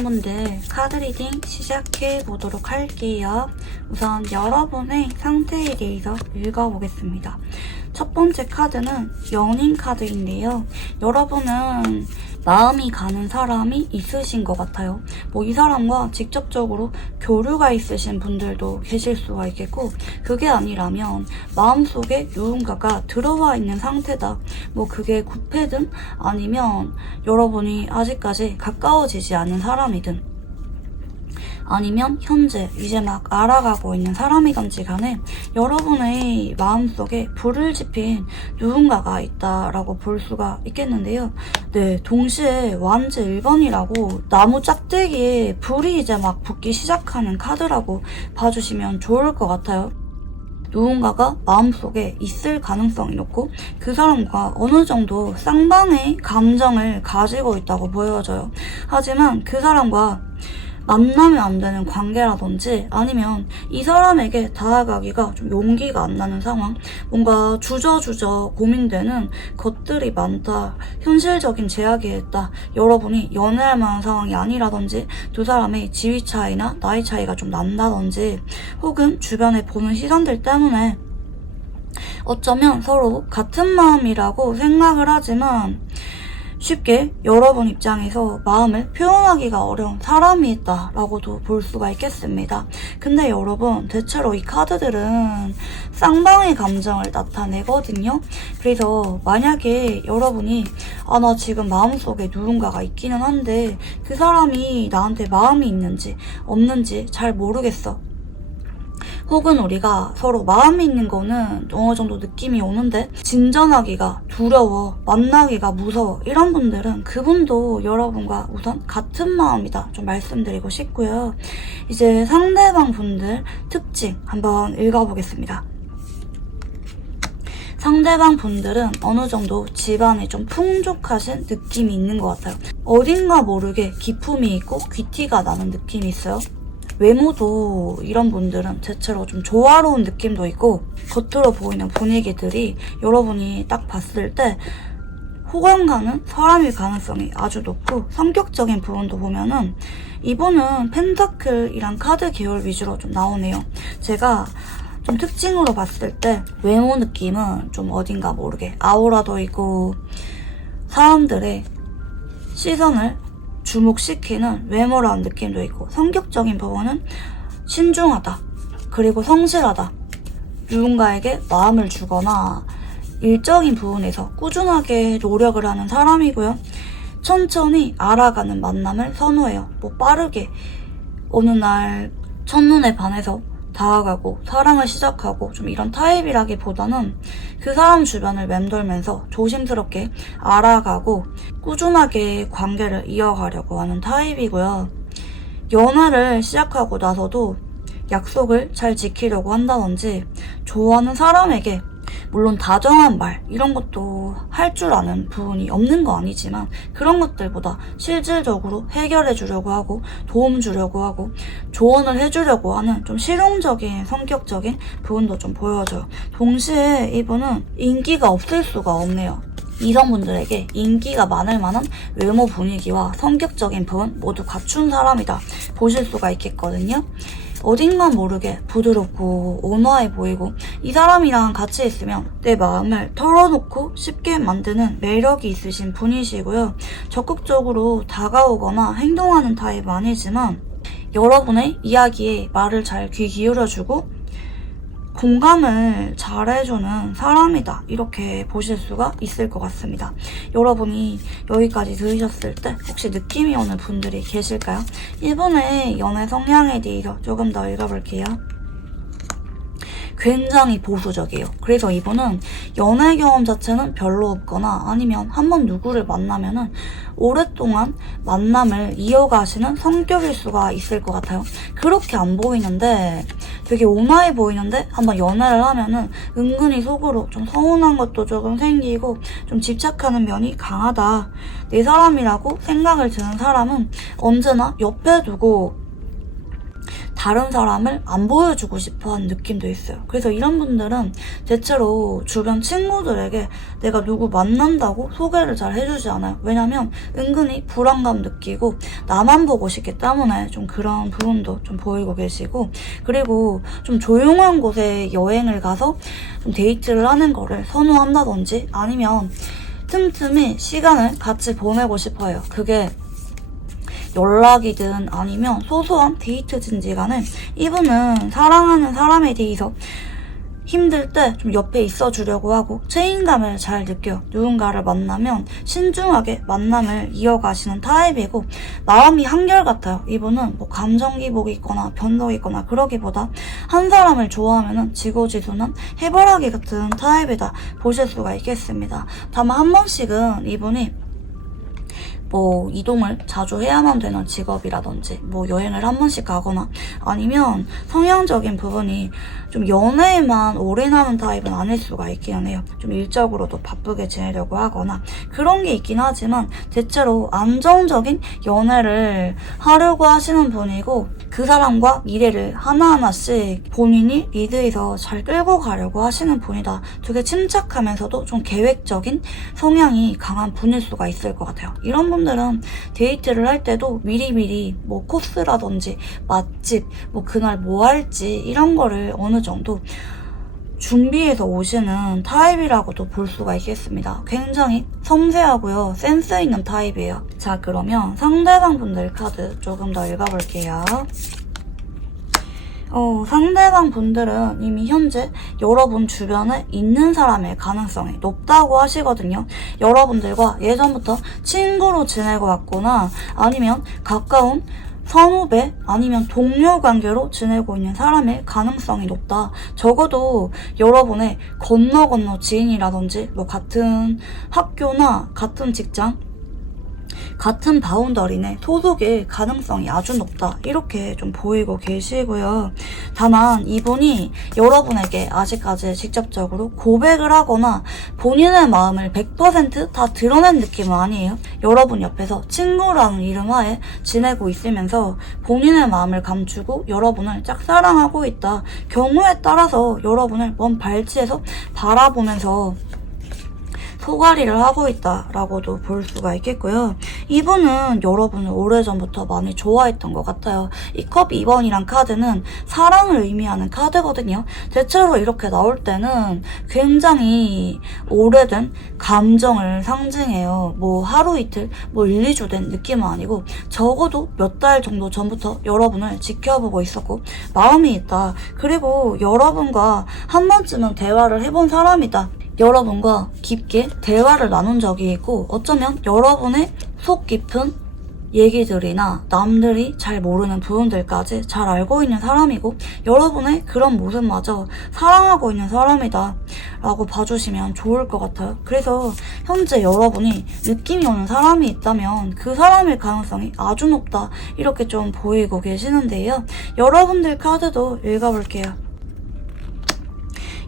여러분들 카드 리딩 시작해 보도록 할게요. 우선 여러분의 상태에 대해서 읽어보겠습니다. 첫 번째 카드는 연인 카드인데요. 여러분은 마음이 가는 사람이 있으신 것 같아요. 이 사람과 직접적으로 교류가 있으신 분들도 계실 수가 있겠고, 그게 아니라면 마음속에 누군가가 들어와 있는 상태다. 그게 구패든 아니면 여러분이 아직까지 가까워지지 않은 사람이든 아니면 현재 이제 막 알아가고 있는 사람이든지 간에 여러분의 마음속에 불을 지핀 누군가가 있다라고 볼 수가 있겠는데요. 네, 동시에 완제 1번이라고 나무 짝대기에 불이 이제 막 붙기 시작하는 카드라고 봐주시면 좋을 것 같아요. 누군가가 마음속에 있을 가능성이 높고 그 사람과 어느 정도 쌍방의 감정을 가지고 있다고 보여져요. 하지만 그 사람과 만나면 안 되는 관계라든지 아니면 이 사람에게 다가가기가 좀 용기가 안 나는 상황, 뭔가 주저주저 고민되는 것들이 많다, 현실적인 제약이 있다, 여러분이 연애할 만한 상황이 아니라든지 두 사람의 지위 차이나 나이 차이가 좀 난다든지 혹은 주변에 보는 시선들 때문에 어쩌면 서로 같은 마음이라고 생각을 하지만 쉽게 여러분 입장에서 마음을 표현하기가 어려운 사람이 있다라고도 볼 수가 있겠습니다. 근데 여러분, 대체로 이 카드들은 쌍방의 감정을 나타내거든요. 그래서 만약에 여러분이 나 지금 마음속에 누군가가 있기는 한데 그 사람이 나한테 마음이 있는지 없는지 잘 모르겠어, 혹은 우리가 서로 마음이 있는 거는 어느 정도 느낌이 오는데 진전하기가 두려워, 만나기가 무서워, 이런 분들은 그분도 여러분과 우선 같은 마음이다 좀 말씀드리고 싶고요. 이제 상대방 분들 특징 한번 읽어보겠습니다. 상대방 분들은 어느 정도 집안에 좀 풍족하신 느낌이 있는 것 같아요. 어딘가 모르게 기품이 있고 귀티가 나는 느낌이 있어요. 외모도 이런 분들은 대체로 좀 조화로운 느낌도 있고 겉으로 보이는 분위기들이 여러분이 딱 봤을 때 호감 가는 사람일 가능성이 아주 높고, 성격적인 부분도 보면은 이분은 펜타클이란 카드 계열 위주로 좀 나오네요. 제가 좀 특징으로 봤을 때 외모 느낌은 좀 어딘가 모르게 아우라도 있고 사람들의 시선을 주목시키는 외모라는 느낌도 있고, 성격적인 부분은 신중하다, 그리고 성실하다, 누군가에게 마음을 주거나 일적인 부분에서 꾸준하게 노력을 하는 사람이고요. 천천히 알아가는 만남을 선호해요. 빠르게 어느 날 첫눈에 반해서 다가가고 사랑을 시작하고 좀 이런 타입이라기보다는 그 사람 주변을 맴돌면서 조심스럽게 알아가고 꾸준하게 관계를 이어가려고 하는 타입이고요. 연애를 시작하고 나서도 약속을 잘 지키려고 한다든지 좋아하는 사람에게 물론 다정한 말 이런 것도 할 줄 아는 부분이 없는 거 아니지만 그런 것들보다 실질적으로 해결해 주려고 하고 도움 주려고 하고 조언을 해주려고 하는 좀 실용적인 성격적인 부분도 좀 보여줘요. 동시에 이분은 인기가 없을 수가 없네요. 이성분들에게 인기가 많을 만한 외모 분위기와 성격적인 부분 모두 갖춘 사람이다 보실 수가 있겠거든요. 어딘가 모르게 부드럽고 온화해 보이고 이 사람이랑 같이 있으면 내 마음을 털어놓고 쉽게 만드는 매력이 있으신 분이시고요. 적극적으로 다가오거나 행동하는 타입은 아니지만 여러분의 이야기에 말을 잘 귀 기울여주고 공감을 잘해주는 사람이다, 이렇게 보실 수가 있을 것 같습니다. 여러분이 여기까지 들으셨을 때 혹시 느낌이 오는 분들이 계실까요? 이분의 연애 성향에 대해서 조금 더 읽어볼게요. 굉장히 보수적이에요. 그래서 이분은 연애 경험 자체는 별로 없거나 아니면 한번 누구를 만나면은 오랫동안 만남을 이어가시는 성격일 수가 있을 것 같아요. 그렇게 안 보이는데 되게 온화해 보이는데 한번 연애를 하면은 은근히 속으로 좀 서운한 것도 조금 생기고 좀 집착하는 면이 강하다. 내 사람이라고 생각을 드는 사람은 언제나 옆에 두고 다른 사람을 안 보여주고 싶어하는 느낌도 있어요. 그래서 이런 분들은 대체로 주변 친구들에게 내가 누구 만난다고 소개를 잘 해주지 않아요. 왜냐면 은근히 불안감 느끼고 나만 보고 싶기 때문에 좀 그런 부분도 좀 보이고 계시고, 그리고 좀 조용한 곳에 여행을 가서 좀 데이트를 하는 거를 선호한다든지 아니면 틈틈이 시간을 같이 보내고 싶어요. 그게 연락이든 아니면 소소한 데이트든지 간에 이분은 사랑하는 사람에 대해서 힘들 때 좀 옆에 있어 주려고 하고 책임감을 잘 느껴요. 누군가를 만나면 신중하게 만남을 이어가시는 타입이고 마음이 한결같아요. 이분은 뭐 감정 기복이 있거나 변덕이 있거나 그러기보다 한 사람을 좋아하면 지고지순한 해바라기 같은 타입이다 보실 수가 있겠습니다. 다만 한 번씩은 이분이 뭐 이동을 자주 해야만 되는 직업이라든지 뭐 여행을 한 번씩 가거나 아니면 성향적인 부분이 좀 연애에만 올인하는 타입은 아닐 수가 있기는 해요. 좀 일적으로도 바쁘게 지내려고 하거나 그런 게 있긴 하지만 대체로 안정적인 연애를 하려고 하시는 분이고 그 사람과 미래를 하나하나씩 본인이 리드해서 잘 끌고 가려고 하시는 분이다. 되게 침착하면서도 좀 계획적인 성향이 강한 분일 수가 있을 것 같아요. 이런 분들은 데이트를 할 때도 미리미리 뭐 코스라든지 맛집, 뭐 그날 뭐 할지 이런 거를 어느 정도 준비해서 오시는 타입이라고도 볼 수가 있겠습니다. 굉장히 섬세하고요. 센스 있는 타입이에요. 자, 그러면 상대방 분들 카드 조금 더 읽어볼게요. 상대방 분들은 이미 현재 여러분 주변에 있는 사람의 가능성이 높다고 하시거든요. 여러분들과 예전부터 친구로 지내고 왔거나 아니면 가까운 선후배 아니면 동료 관계로 지내고 있는 사람의 가능성이 높다. 적어도 여러분의 건너 지인이라든지 뭐 같은 학교나 같은 직장 같은 바운더리 내 소속일 가능성이 아주 높다. 이렇게 좀 보이고 계시고요. 다만 이분이 여러분에게 아직까지 직접적으로 고백을 하거나 본인의 마음을 100% 다 드러낸 느낌은 아니에요. 여러분 옆에서 친구라는 이름 하에 지내고 있으면서 본인의 마음을 감추고 여러분을 짝사랑하고 있다. 경우에 따라서 여러분을 먼 발치에서 바라보면서 소가리를 하고 있다라고도 볼 수가 있겠고요. 이분은 여러분을 오래전부터 많이 좋아했던 것 같아요. 이 컵 2번이란 카드는 사랑을 의미하는 카드거든요. 대체로 이렇게 나올 때는 굉장히 오래된 감정을 상징해요. 뭐 하루 이틀, 뭐 1, 2주 된 느낌은 아니고 적어도 몇 달 정도 전부터 여러분을 지켜보고 있었고 마음이 있다. 그리고 여러분과 한 번쯤은 대화를 해본 사람이다. 여러분과 깊게 대화를 나눈 적이 있고 어쩌면 여러분의 속 깊은 얘기들이나 남들이 잘 모르는 부분들까지 잘 알고 있는 사람이고 여러분의 그런 모습마저 사랑하고 있는 사람이다 라고 봐주시면 좋을 것 같아요. 그래서 현재 여러분이 느낌이 오는 사람이 있다면 그 사람일 가능성이 아주 높다 이렇게 좀 보이고 계시는데요. 여러분들 카드도 읽어볼게요.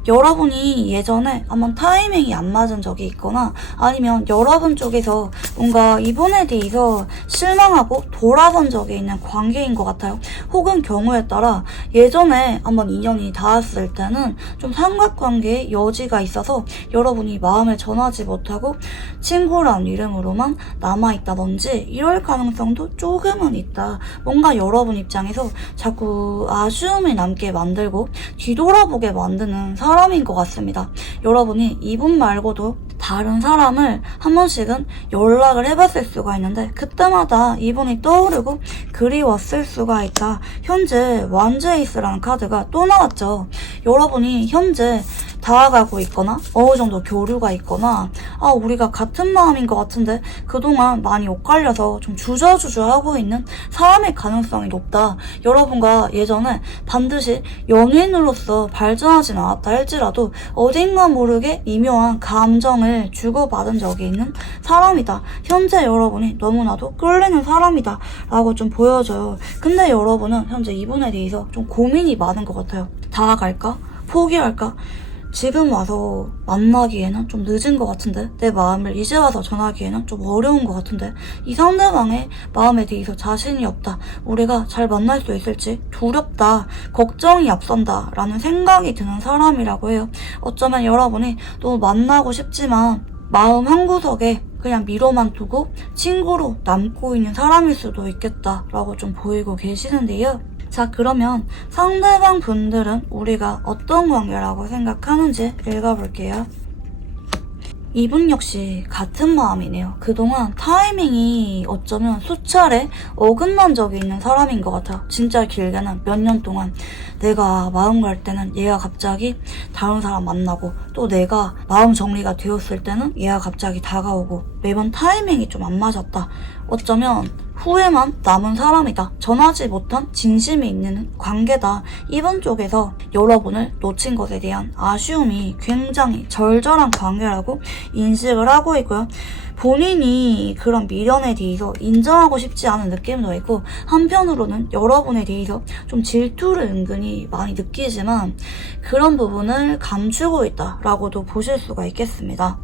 여러분이 예전에 한번 타이밍이 안 맞은 적이 있거나 아니면 여러분 쪽에서 뭔가 이분에 대해서 실망하고 돌아선 적이 있는 관계인 것 같아요. 혹은 경우에 따라 예전에 한번 인연이 닿았을 때는 좀 삼각관계의 여지가 있어서 여러분이 마음을 전하지 못하고 친구란 이름으로만 남아있다든지 이럴 가능성도 조금은 있다. 뭔가 여러분 입장에서 자꾸 아쉬움이 남게 만들고 뒤돌아보게 만드는 사람인 것 같습니다. 여러분이 이분 말고도 다른 사람을 한 번씩은 연락을 해봤을 수가 있는데 그때마다 이분이 떠오르고 그리웠을 수가 있다. 현재 완즈에이스라는 카드가 또 나왔죠. 여러분이 현재 다가가고 있거나 어느 정도 교류가 있거나 우리가 같은 마음인 것 같은데 그동안 많이 엇갈려서 좀 주저주저하고 있는 사람의 가능성이 높다. 여러분과 예전에 반드시 연인으로서 발전하진 않았다 할지라도 어딘가 모르게 미묘한 감정을 주고받은 적이 있는 사람이다. 현재 여러분이 너무나도 끌리는 사람이다 라고 좀 보여져요. 근데 여러분은 현재 이분에 대해서 좀 고민이 많은 것 같아요. 다가갈까? 포기할까? 지금 와서 만나기에는 좀 늦은 것 같은데, 내 마음을 이제 와서 전하기에는 좀 어려운 것 같은데, 이 상대방의 마음에 대해서 자신이 없다, 우리가 잘 만날 수 있을지 두렵다, 걱정이 앞선다 라는 생각이 드는 사람이라고 해요. 어쩌면 여러분이 또 만나고 싶지만 마음 한구석에 그냥 미뤄만 두고 친구로 남고 있는 사람일 수도 있겠다라고 좀 보이고 계시는데요. 자, 그러면 상대방 분들은 우리가 어떤 관계라고 생각하는지 읽어볼게요. 이분 역시 같은 마음이네요. 그동안 타이밍이 어쩌면 수차례 어긋난 적이 있는 사람인 것 같아요. 진짜 길게는 몇 년 동안 내가 마음 갈 때는 얘가 갑자기 다른 사람 만나고, 또 내가 마음 정리가 되었을 때는 얘가 갑자기 다가오고, 매번 타이밍이 좀 안 맞았다. 어쩌면 후회만 남은 사람이다. 전하지 못한 진심이 있는 관계다. 이번 쪽에서 여러분을 놓친 것에 대한 아쉬움이 굉장히 절절한 관계라고 인식을 하고 있고요. 본인이 그런 미련에 대해서 인정하고 싶지 않은 느낌도 있고, 한편으로는 여러분에 대해서 좀 질투를 은근히 많이 느끼지만 그런 부분을 감추고 있다라고도 보실 수가 있겠습니다.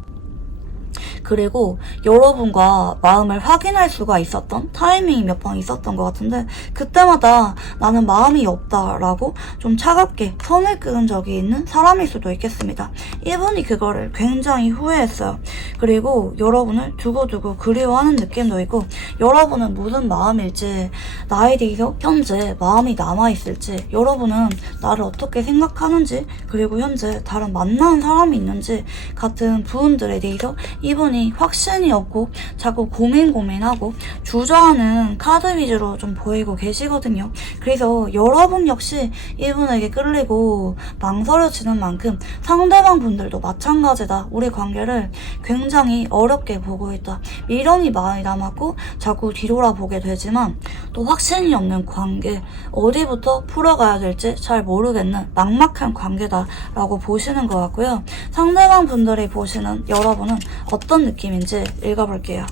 그리고 여러분과 마음을 확인할 수가 있었던 타이밍이 몇 번 있었던 것 같은데, 그때마다 나는 마음이 없다라고 좀 차갑게 선을 그은 적이 있는 사람일 수도 있겠습니다. 이분이 그거를 굉장히 후회했어요. 그리고 여러분을 두고두고 그리워하는 느낌도 있고, 여러분은 무슨 마음일지, 나에 대해서 현재 마음이 남아있을지, 여러분은 나를 어떻게 생각하는지, 그리고 현재 다른 만나는 사람이 있는지 같은 부분들에 대해서 이분이 확신이 없고 자꾸 고민하고 주저하는 카드 위주로 좀 보이고 계시거든요. 그래서 여러분 역시 이분에게 끌리고 망설여지는 만큼 상대방 분들도 마찬가지다. 우리 관계를 굉장히 어렵게 보고 있다. 미련이 많이 남았고 자꾸 뒤돌아보게 되지만 또 확신이 없는 관계, 어디부터 풀어가야 될지 잘 모르겠는 막막한 관계다라고 보시는 것 같고요. 상대방 분들이 보시는 여러분은 어떤 느낌인지 읽어볼게요.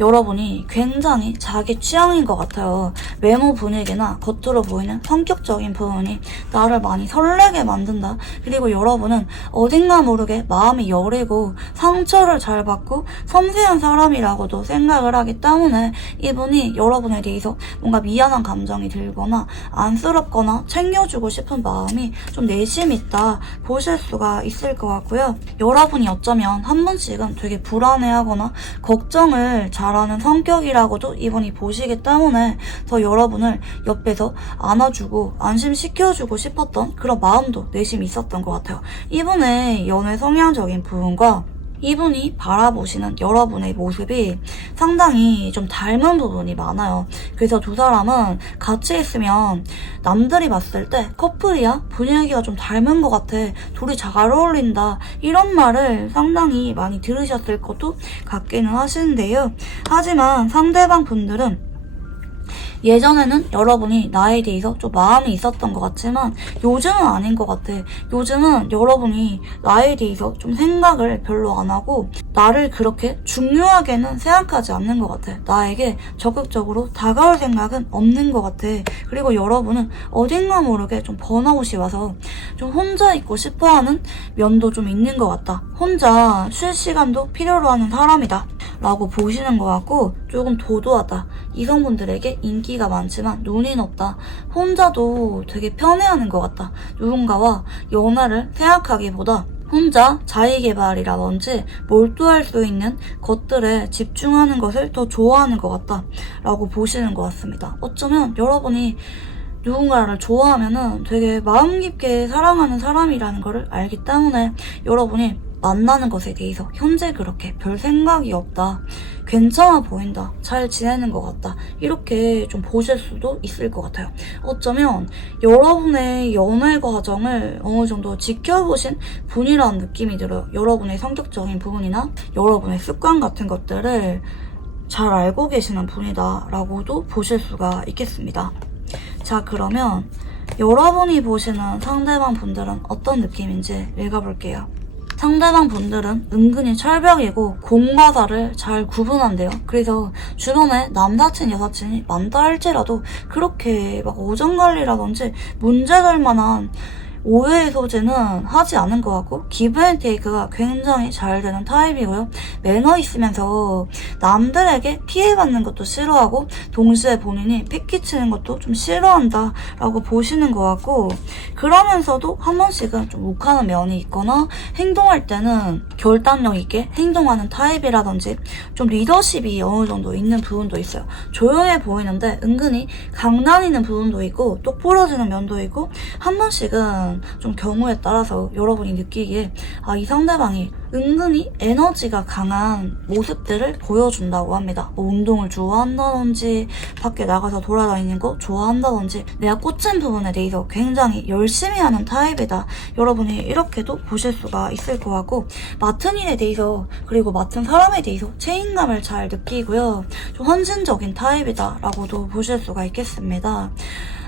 여러분이 굉장히 자기 취향인 것 같아요. 외모 분위기나 겉으로 보이는 성격적인 부분이 나를 많이 설레게 만든다. 그리고 여러분은 어딘가 모르게 마음이 여리고 상처를 잘 받고 섬세한 사람이라고도 생각을 하기 때문에 이분이 여러분에 대해서 뭔가 미안한 감정이 들거나 안쓰럽거나 챙겨주고 싶은 마음이 좀 내심 있다 보실 수가 있을 것 같고요. 여러분이 어쩌면 한 번씩은 되게 불안해하거나 걱정을 잘하는 성격이라고도 이분이 보시기 때문에 더 여러분을 옆에서 안아주고 안심시켜주고 싶었던 그런 마음도 내심 있었던 것 같아요. 이분의 연애 성향적인 부분과 이분이 바라보시는 여러분의 모습이 상당히 좀 닮은 부분이 많아요. 그래서 두 사람은 같이 있으면 남들이 봤을 때 커플이야? 분위기가 좀 닮은 것 같아. 둘이 잘 어울린다. 이런 말을 상당히 많이 들으셨을 것도 같기는 하시는데요. 하지만 상대방 분들은 예전에는 여러분이 나에 대해서 좀 마음이 있었던 것 같지만 요즘은 아닌 것 같아. 요즘은 여러분이 나에 대해서 좀 생각을 별로 안 하고 나를 그렇게 중요하게는 생각하지 않는 것 같아. 나에게 적극적으로 다가올 생각은 없는 것 같아. 그리고 여러분은 어딘가 모르게 좀 번아웃이 와서 좀 혼자 있고 싶어하는 면도 좀 있는 것 같다. 혼자 쉴 시간도 필요로 하는 사람이다 라고 보시는 것 같고, 조금 도도하다. 이성분들에게 인기가 많지만 눈이 높다. 혼자도 되게 편해하는 것 같다. 누군가와 연애를 생각하기보다 혼자 자기개발이라든지 몰두할 수 있는 것들에 집중하는 것을 더 좋아하는 것 같다 라고 보시는 것 같습니다. 어쩌면 여러분이 누군가를 좋아하면은 되게 마음 깊게 사랑하는 사람이라는 것을 알기 때문에 여러분이 만나는 것에 대해서 현재 그렇게 별 생각이 없다, 괜찮아 보인다, 잘 지내는 것 같다, 이렇게 좀 보실 수도 있을 것 같아요. 어쩌면 여러분의 연애 과정을 어느 정도 지켜보신 분이라는 느낌이 들어요. 여러분의 성격적인 부분이나 여러분의 습관 같은 것들을 잘 알고 계시는 분이다 라고도 보실 수가 있겠습니다. 자, 그러면 여러분이 보시는 상대방 분들은 어떤 느낌인지 읽어볼게요. 상대방 분들은 은근히 철벽이고 공과 사를 잘 구분한대요. 그래서 주변에 남사친, 여사친이 많다 할지라도 그렇게 막 오전관리라든지 문제될 만한 오해의 소지는 하지 않은 것 같고 기브앤테이크가 굉장히 잘 되는 타입이고요. 매너 있으면서 남들에게 피해받는 것도 싫어하고 동시에 본인이 피 끼치는 것도 좀 싫어한다 라고 보시는 것 같고, 그러면서도 한 번씩은 좀 욱하는 면이 있거나 행동할 때는 결단력 있게 행동하는 타입이라든지 좀 리더십이 어느 정도 있는 부분도 있어요. 조용해 보이는데 은근히 강단있는 부분도 있고 똑부러지는 면도 있고, 한 번씩은 좀 경우에 따라서 여러분이 느끼기에 이 상대방이 은근히 에너지가 강한 모습들을 보여준다고 합니다. 뭐 운동을 좋아한다든지 밖에 나가서 돌아다니는 거 좋아한다든지 내가 꽂힌 부분에 대해서 굉장히 열심히 하는 타입이다. 여러분이 이렇게도 보실 수가 있을 것 같고, 맡은 일에 대해서 그리고 맡은 사람에 대해서 책임감을 잘 느끼고요. 좀 헌신적인 타입이다 라고도 보실 수가 있겠습니다.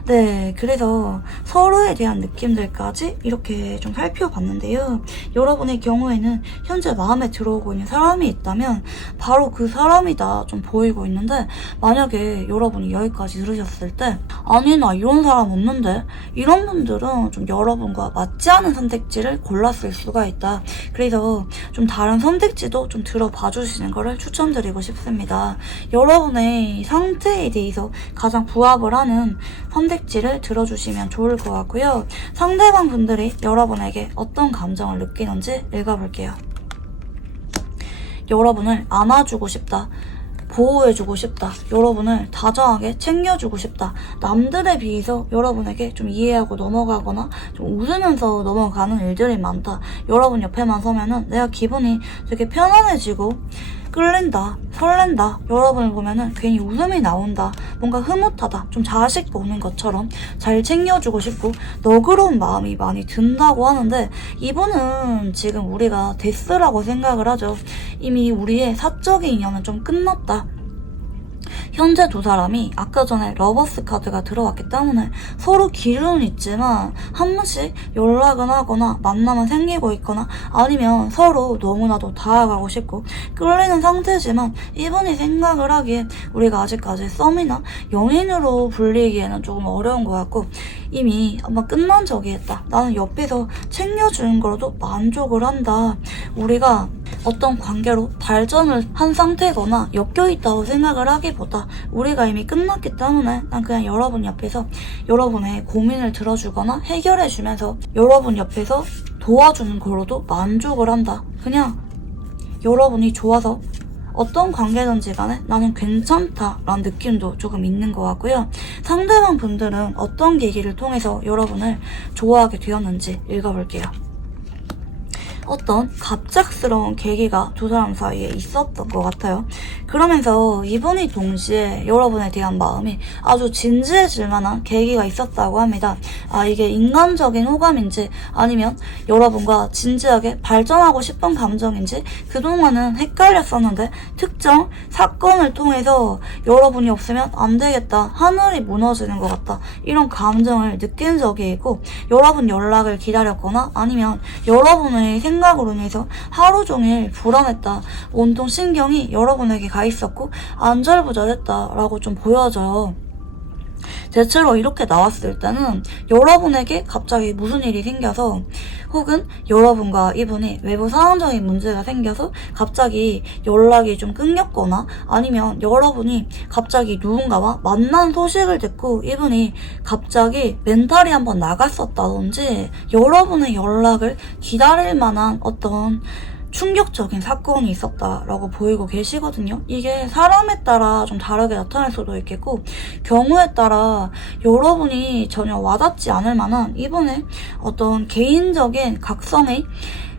네, 그래서 서로에 대한 느낌들까지 이렇게 좀 살펴봤는데요. 여러분의 경우에는 현재 마음에 들어오고 있는 사람이 있다면 바로 그 사람이다 좀 보이고 있는데, 만약에 여러분이 여기까지 들으셨을 때 아니 나 이런 사람 없는데, 이런 분들은 좀 여러분과 맞지 않은 선택지를 골랐을 수가 있다. 그래서 좀 다른 선택지도 좀 들어봐 주시는 거를 추천드리고 싶습니다. 여러분의 상태에 대해서 가장 부합을 하는 선택지를 들어주시면 좋을 것 같고요. 상대방 분들이 여러분에게 어떤 감정을 느끼는지 읽어볼게요. 여러분을 안아주고 싶다. 보호해주고 싶다. 여러분을 다정하게 챙겨주고 싶다. 남들에 비해서 여러분에게 좀 이해하고 넘어가거나 좀 웃으면서 넘어가는 일들이 많다. 여러분 옆에만 서면은 내가 기분이 되게 편안해지고 끌린다, 설렌다. 여러분을 보면은 괜히 웃음이 나온다. 뭔가 흐뭇하다. 좀 자식 보는 것처럼 잘 챙겨주고 싶고 너그러운 마음이 많이 든다고 하는데, 이분은 지금 우리가 데스라고 생각을 하죠. 이미 우리의 사적인 인연은 좀 끝났다. 현재 두 사람이 아까 전에 러버스 카드가 들어왔기 때문에 서로 기류는 있지만 한 번씩 연락은 하거나 만남은 생기고 있거나 아니면 서로 너무나도 다가가고 싶고 끌리는 상태지만, 이분이 생각을 하기에 우리가 아직까지 썸이나 연인으로 불리기에는 조금 어려운 것 같고 이미 아마 끝난 적이 있다. 나는 옆에서 챙겨주는 거라도 만족을 한다. 우리가 어떤 관계로 발전을 한 상태거나 엮여있다고 생각을 하기보다 우리가 이미 끝났기 때문에 난 그냥 여러분 옆에서 여러분의 고민을 들어주거나 해결해주면서 여러분 옆에서 도와주는 거로도 만족을 한다. 그냥 여러분이 좋아서 어떤 관계든지 간에 나는 괜찮다라는 느낌도 조금 있는 것 같고요. 상대방 분들은 어떤 계기를 통해서 여러분을 좋아하게 되었는지 읽어볼게요. 어떤 갑작스러운 계기가 두 사람 사이에 있었던 것 같아요. 그러면서 이분이 동시에 여러분에 대한 마음이 아주 진지해질 만한 계기가 있었다고 합니다. 이게 인간적인 호감인지 아니면 여러분과 진지하게 발전하고 싶은 감정인지 그동안은 헷갈렸었는데 특정 사건을 통해서 여러분이 없으면 안 되겠다, 하늘이 무너지는 것 같다, 이런 감정을 느낀 적이 있고, 여러분 연락을 기다렸거나 아니면 여러분의 생각으로 인해서 하루 종일 불안했다, 온통 신경이 여러분에게 가 있었고 안절부절했다라고 좀 보여져요. 대체로 이렇게 나왔을 때는 여러분에게 갑자기 무슨 일이 생겨서, 혹은 여러분과 이분이 외부 상황적인 문제가 생겨서 갑자기 연락이 좀 끊겼거나 아니면 여러분이 갑자기 누군가와 만난 소식을 듣고 이분이 갑자기 멘탈이 한번 나갔었다든지 여러분의 연락을 기다릴 만한 어떤 충격적인 사건이 있었다라고 보이고 계시거든요. 이게 사람에 따라 좀 다르게 나타날 수도 있겠고 경우에 따라 여러분이 전혀 와닿지 않을 만한 이분의 어떤 개인적인 각성의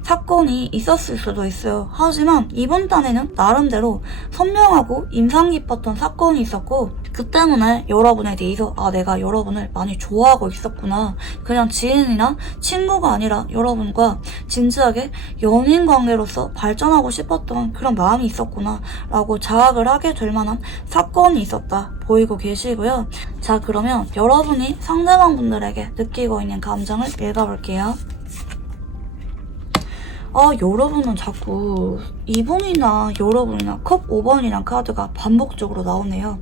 사건이 있었을 수도 있어요. 하지만 이번 딴에는 나름대로 선명하고 인상 깊었던 사건이 있었고 그 때문에 여러분에 대해서 내가 여러분을 많이 좋아하고 있었구나, 그냥 지인이나 친구가 아니라 여러분과 진지하게 연인 관계로서 발전하고 싶었던 그런 마음이 있었구나 라고 자학을 하게 될 만한 사건이 있었다 보이고 계시고요. 자, 그러면 여러분이 상대방 분들에게 느끼고 있는 감정을 읽어볼게요. 여러분은 자꾸 이분이나 여러분이나 컵 5번이란 카드가 반복적으로 나오네요.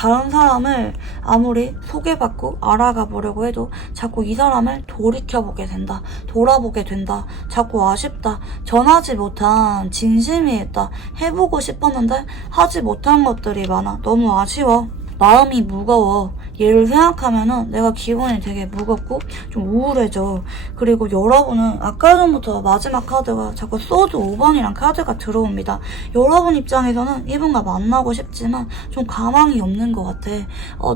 다른 사람을 아무리 소개받고 알아가 보려고 해도 자꾸 이 사람을 돌이켜보게 된다. 돌아보게 된다. 자꾸 아쉽다. 전하지 못한 진심이 있다. 해보고 싶었는데 하지 못한 것들이 많아. 너무 아쉬워. 마음이 무거워. 얘를 생각하면은 내가 기분이 되게 무겁고 좀 우울해져. 그리고 여러분은 아까 전부터 마지막 카드가 자꾸 소드 5번이란 카드가 들어옵니다. 여러분 입장에서는 이분과 만나고 싶지만 좀 가망이 없는 것 같아.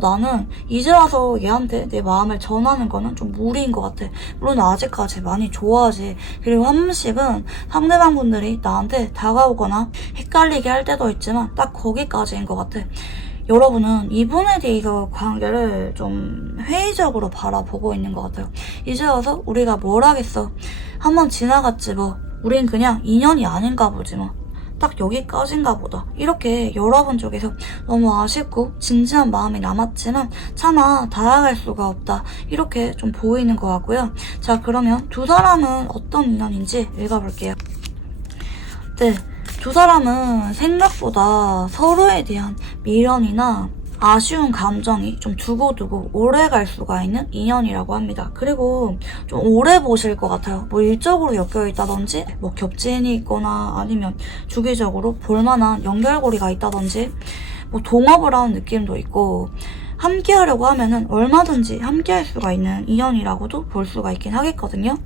나는 이제 와서 얘한테 내 마음을 전하는 거는 좀 무리인 것 같아. 물론 아직까지 많이 좋아하지. 그리고 한 번씩은 상대방 분들이 나한테 다가오거나 헷갈리게 할 때도 있지만 딱 거기까지인 것 같아. 여러분은 이분에 대해서 관계를 좀 회의적으로 바라보고 있는 것 같아요. 이제 와서 우리가 뭘 하겠어. 한번 지나갔지 뭐. 우린 그냥 인연이 아닌가 보지 뭐. 딱 여기까지인가 보다. 이렇게 여러분 쪽에서 너무 아쉽고 진지한 마음이 남았지만 차마 다가갈 수가 없다. 이렇게 좀 보이는 것 같고요. 자, 그러면 두 사람은 어떤 인연인지 읽어볼게요. 네. 두 사람은 생각보다 서로에 대한 미련이나 아쉬운 감정이 좀 두고두고 오래 갈 수가 있는 인연이라고 합니다. 그리고 좀 오래 보실 것 같아요. 뭐 일적으로 엮여 있다든지 뭐 겹친이 있거나 아니면 주기적으로 볼만한 연결고리가 있다든지 뭐 동업을 하는 느낌도 있고 함께 하려고 하면은 얼마든지 함께 할 수가 있는 인연이라고도 볼 수가 있긴 하겠거든요.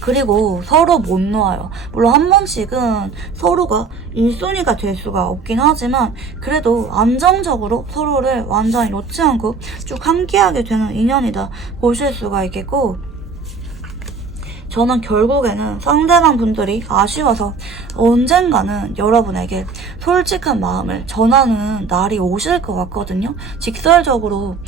그리고 서로 못 놓아요. 물론 한 번씩은 서로가 1순위가 될 수가 없긴 하지만 그래도 안정적으로 서로를 완전히 놓지 않고 쭉 함께하게 되는 인연이다 보실 수가 있겠고, 저는 결국에는 상대방 분들이 아쉬워서 언젠가는 여러분에게 솔직한 마음을 전하는 날이 오실 것 같거든요. 직설적으로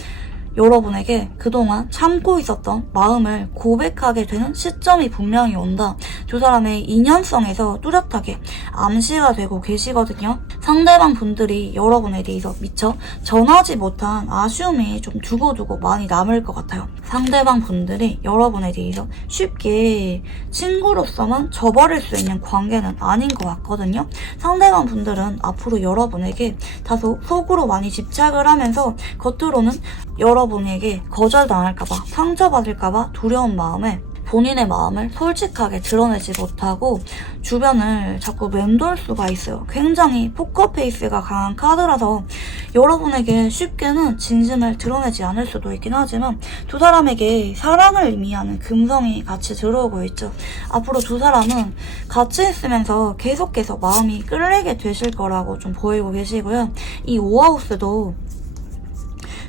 여러분에게 그동안 참고 있었던 마음을 고백하게 되는 시점이 분명히 온다. 두 사람의 인연성에서 뚜렷하게 암시가 되고 계시거든요. 상대방 분들이 여러분에 대해서 미처 전하지 못한 아쉬움이 좀 두고두고 많이 남을 것 같아요. 상대방 분들이 여러분에 대해서 쉽게 친구로서만 저버릴 수 있는 관계는 아닌 것 같거든요. 상대방 분들은 앞으로 여러분에게 다소 속으로 많이 집착을 하면서 겉으로는 여러분에게 거절당할까봐, 상처받을까봐 두려운 마음에 본인의 마음을 솔직하게 드러내지 못하고 주변을 자꾸 맴돌 수가 있어요. 굉장히 포커페이스가 강한 카드라서 여러분에게 쉽게는 진심을 드러내지 않을 수도 있긴 하지만 두 사람에게 사랑을 의미하는 금성이 같이 들어오고 있죠. 앞으로 두 사람은 같이 있으면서 계속해서 마음이 끌리게 되실 거라고 좀 보이고 계시고요. 이 오하우스도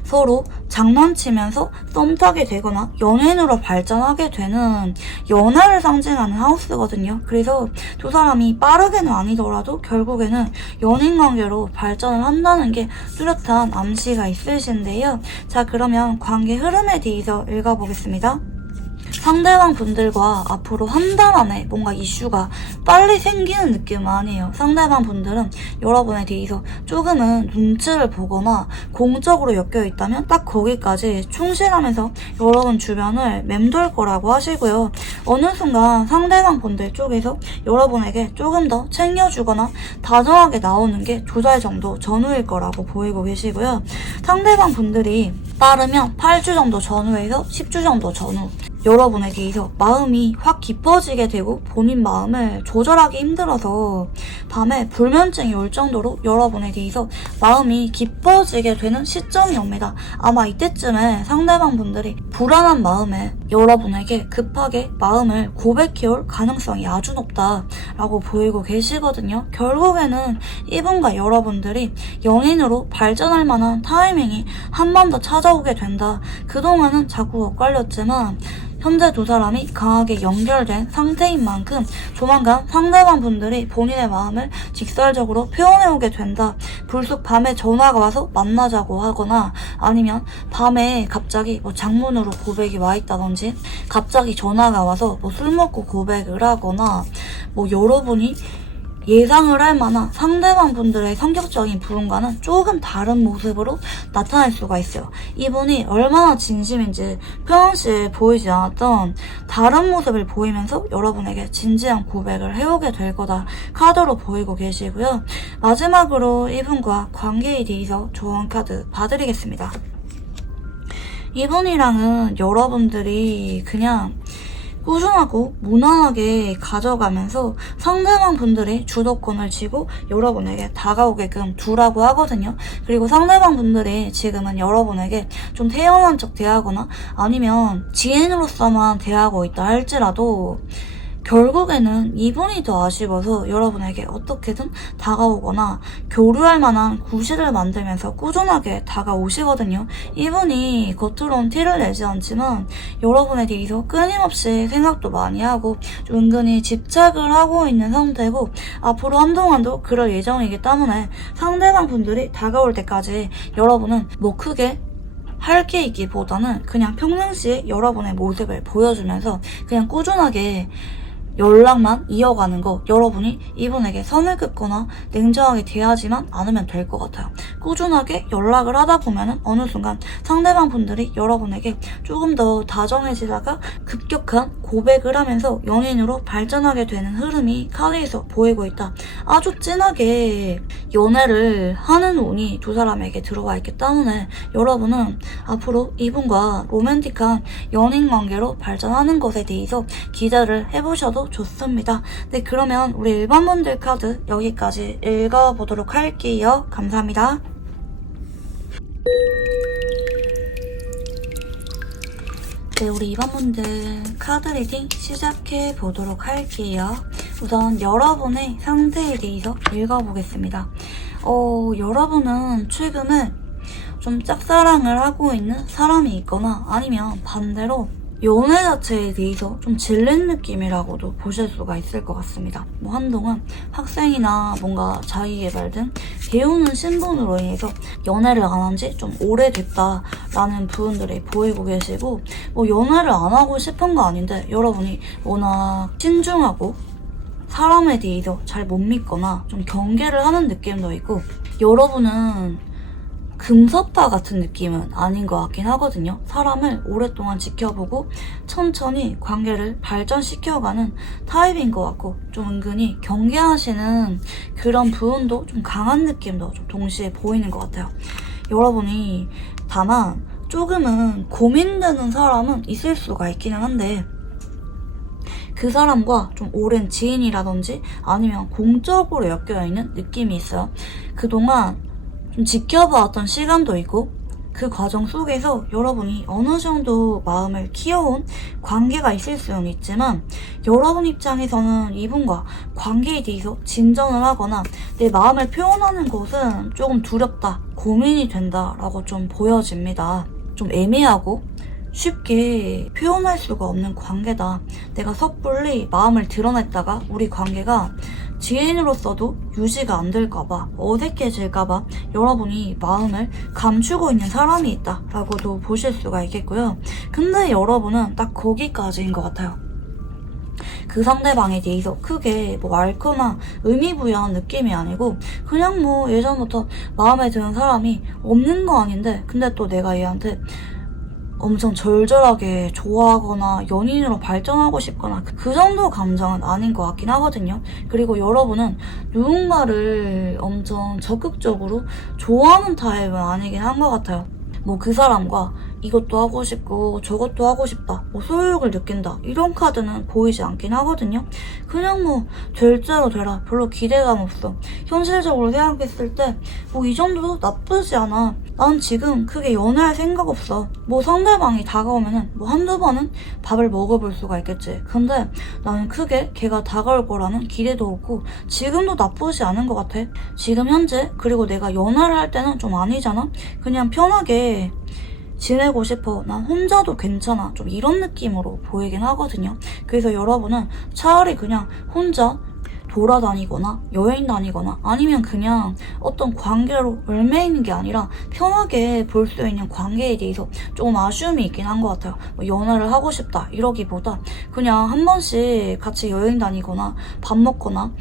서로 장난치면서 썸 타게 되거나 연인으로 발전하게 되는 연하를 상징하는 하우스거든요. 그래서 두 사람이 빠르게는 아니더라도 결국에는 연인 관계로 발전을 한다는 게 뚜렷한 암시가 있으신데요. 자, 그러면 관계 흐름에 대해서 읽어보겠습니다. 상대방 분들과 앞으로 한 달 안에 뭔가 이슈가 빨리 생기는 느낌은 아니에요. 상대방 분들은 여러분에 대해서 조금은 눈치를 보거나 공적으로 엮여 있다면 딱 거기까지 충실하면서 여러분 주변을 맴돌 거라고 하시고요. 어느 순간 상대방 분들 쪽에서 여러분에게 조금 더 챙겨주거나 다정하게 나오는 게 2달 정도 전후일 거라고 보이고 계시고요. 상대방 분들이 빠르면 8주 정도 전후에서 10주 정도 전후 여러분에 대해서 마음이 확 깊어지게 되고 본인 마음을 조절하기 힘들어서 밤에 불면증이 올 정도로 여러분에 대해서 마음이 깊어지게 되는 시점이 옵니다. 아마 이때쯤에 상대방 분들이 불안한 마음에 여러분에게 급하게 마음을 고백해올 가능성이 아주 높다라고 보이고 계시거든요. 결국에는 이분과 여러분들이 연인으로 발전할 만한 타이밍이 한 번 더 찾아오게 된다. 그동안은 자꾸 엇갈렸지만 현재 두 사람이 강하게 연결된 상태인 만큼 조만간 상대방 분들이 본인의 마음을 직설적으로 표현해오게 된다. 불쑥 밤에 전화가 와서 만나자고 하거나 아니면 밤에 갑자기 뭐 장문으로 고백이 와 있다든지 갑자기 전화가 와서 뭐 술 먹고 고백을 하거나 뭐 여러분이 예상을 할 만한 상대방 분들의 성격적인 부분과는 조금 다른 모습으로 나타날 수가 있어요. 이분이 얼마나 진심인지 평상시에 보이지 않았던 다른 모습을 보이면서 여러분에게 진지한 고백을 해오게 될 거다 카드로 보이고 계시고요. 마지막으로 이분과 관계에 대해서 조언 카드 봐드리겠습니다. 이분이랑은 여러분들이 그냥 꾸준하고 무난하게 가져가면서 상대방 분들이 주도권을 쥐고 여러분에게 다가오게끔 두라고 하거든요. 그리고 상대방 분들이 지금은 여러분에게 좀 태연한 척 대하거나 아니면 지인으로서만 대하고 있다 할지라도 결국에는 이분이 더 아쉬워서 여러분에게 어떻게든 다가오거나 교류할 만한 구실을 만들면서 꾸준하게 다가오시거든요. 이분이 겉으론 티를 내지 않지만 여러분에 대해서 끊임없이 생각도 많이 하고 좀 은근히 집착을 하고 있는 상태고 앞으로 한동안도 그럴 예정이기 때문에 상대방 분들이 다가올 때까지 여러분은 뭐 크게 할 게 있기보다는 그냥 평상시에 여러분의 모습을 보여주면서 그냥 꾸준하게 연락만 이어가는 거, 여러분이 이분에게 선을 긋거나 냉정하게 대하지만 않으면 될 것 같아요. 꾸준하게 연락을 하다 보면은 어느 순간 상대방 분들이 여러분에게 조금 더 다정해지다가 급격한 고백을 하면서 연인으로 발전하게 되는 흐름이 카드에서 보이고 있다. 아주 진하게 연애를 하는 운이 두 사람에게 들어와 있기 때문에 여러분은 앞으로 이분과 로맨틱한 연인 관계로 발전하는 것에 대해서 기대를 해보셔도 좋습니다. 네, 그러면 우리 일반 분들 카드 여기까지 읽어보도록 할게요. 감사합니다. 네, 우리 2번분들 카드 리딩 시작해 보도록 할게요. 우선 여러분의 상태에 대해서 읽어보겠습니다. 여러분은 최근에 좀 짝사랑을 하고 있는 사람이 있거나 아니면 반대로 연애 자체에 대해서 좀 질린 느낌이라고도 보실 수가 있을 것 같습니다. 뭐 한동안 학생이나 뭔가 자기개발 등 배우는 신분으로 인해서 연애를 안 한 지 좀 오래됐다라는 부분들이 보이고 계시고 뭐 연애를 안 하고 싶은 거 아닌데 여러분이 워낙 신중하고 사람에 대해서 잘 못 믿거나 좀 경계를 하는 느낌도 있고 여러분은 금사빠 같은 느낌은 아닌 것 같긴 하거든요. 사람을 오랫동안 지켜보고 천천히 관계를 발전시켜가는 타입인 것 같고 좀 은근히 경계하시는 그런 부분도 좀 강한 느낌도 좀 동시에 보이는 것 같아요. 여러분이 다만 조금은 고민되는 사람은 있을 수가 있기는 한데 그 사람과 좀 오랜 지인이라든지 아니면 공적으로 엮여있는 느낌이 있어요. 그동안 좀 지켜봐왔던 시간도 있고 그 과정 속에서 여러분이 어느 정도 마음을 키워온 관계가 있을 수는 있지만 여러분 입장에서는 이분과 관계에 대해서 진전을 하거나 내 마음을 표현하는 것은 조금 두렵다, 고민이 된다라고 좀 보여집니다. 좀 애매하고 쉽게 표현할 수가 없는 관계다. 내가 섣불리 마음을 드러냈다가 우리 관계가 지인으로서도 유지가 안 될까봐, 어색해질까봐 여러분이 마음을 감추고 있는 사람이 있다라고도 보실 수가 있겠고요. 근데 여러분은 딱 거기까지인 것 같아요. 그 상대방에 대해서 크게 뭐 앓거나 의미부여한 느낌이 아니고 그냥 뭐 예전부터 마음에 드는 사람이 없는 거 아닌데 근데 또 내가 얘한테 엄청 절절하게 좋아하거나 연인으로 발전하고 싶거나 그 정도 감정은 아닌 것 같긴 하거든요. 그리고 여러분은 누군가를 엄청 적극적으로 좋아하는 타입은 아니긴 한 것 같아요. 뭐 그 사람과 이것도 하고 싶고 저것도 하고 싶다, 뭐 소유욕을 느낀다 이런 카드는 보이지 않긴 하거든요. 그냥 뭐 될 대로 되라, 별로 기대감 없어. 현실적으로 생각했을 때 뭐 이 정도도 나쁘지 않아. 난 지금 크게 연애할 생각 없어. 뭐 상대방이 다가오면은 뭐 한두 번은 밥을 먹어볼 수가 있겠지. 근데 나는 크게 걔가 다가올 거라는 기대도 없고 지금도 나쁘지 않은 것 같아. 지금 현재 그리고 내가 연애를 할 때는 좀 아니잖아. 그냥 편하게 지내고 싶어. 난 혼자도 괜찮아. 좀 이런 느낌으로 보이긴 하거든요. 그래서 여러분은 차라리 그냥 혼자 돌아다니거나 여행 다니거나 아니면 그냥 어떤 관계로 얽매이는 게 아니라 편하게 볼 수 있는 관계에 대해서 조금 아쉬움이 있긴 한 것 같아요. 뭐 연애를 하고 싶다 이러기보다 그냥 한 번씩 같이 여행 다니거나 밥 먹거나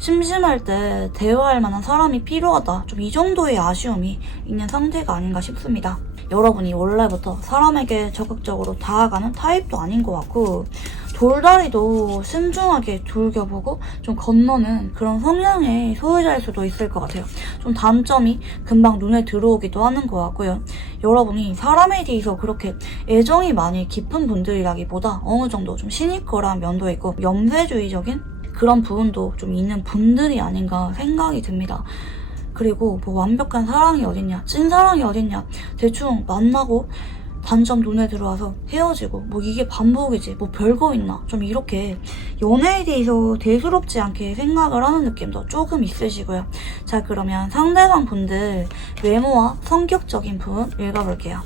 심심할 때 대화할 만한 사람이 필요하다. 좀 이 정도의 아쉬움이 있는 상태가 아닌가 싶습니다. 여러분이 원래부터 사람에게 적극적으로 다가가는 타입도 아닌 것 같고 돌다리도 신중하게 돌겨보고 좀 건너는 그런 성향의 소유자일 수도 있을 것 같아요. 좀 단점이 금방 눈에 들어오기도 하는 것 같고요. 여러분이 사람에 대해서 그렇게 애정이 많이 깊은 분들이라기보다 어느 정도 좀 시니컬한 면도 있고 염세주의적인 그런 부분도 좀 있는 분들이 아닌가 생각이 듭니다. 그리고 뭐 완벽한 사랑이 어딨냐, 찐사랑이 어딨냐, 대충 만나고 단점 눈에 들어와서 헤어지고 뭐 이게 반복이지 뭐 별거 있나, 좀 이렇게 연애에 대해서 대수롭지 않게 생각을 하는 느낌도 조금 있으시고요. 자, 그러면 상대방 분들 외모와 성격적인 부분 읽어볼게요.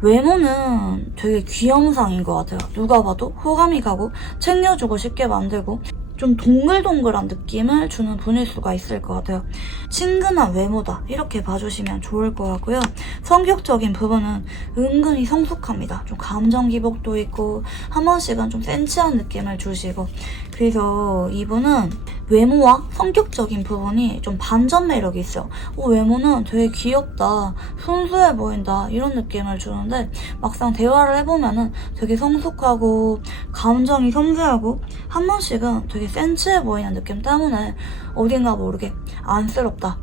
외모는 되게 귀염상인 것 같아요. 누가 봐도 호감이 가고 챙겨주고 싶게 만들고 좀 동글동글한 느낌을 주는 분일 수가 있을 것 같아요. 친근한 외모다 이렇게 봐주시면 좋을 것 같고요. 성격적인 부분은 은근히 성숙합니다. 좀 감정 기복도 있고 한 번씩은 좀 센치한 느낌을 주시고, 그래서 이분은 외모와 성격적인 부분이 좀 반전 매력이 있어요. 외모는 되게 귀엽다, 순수해 보인다 이런 느낌을 주는데 막상 대화를 해보면은 되게 성숙하고 감정이 섬세하고 한 번씩은 되게 센치해 보이는 느낌 때문에 어딘가 모르게 안쓰럽다,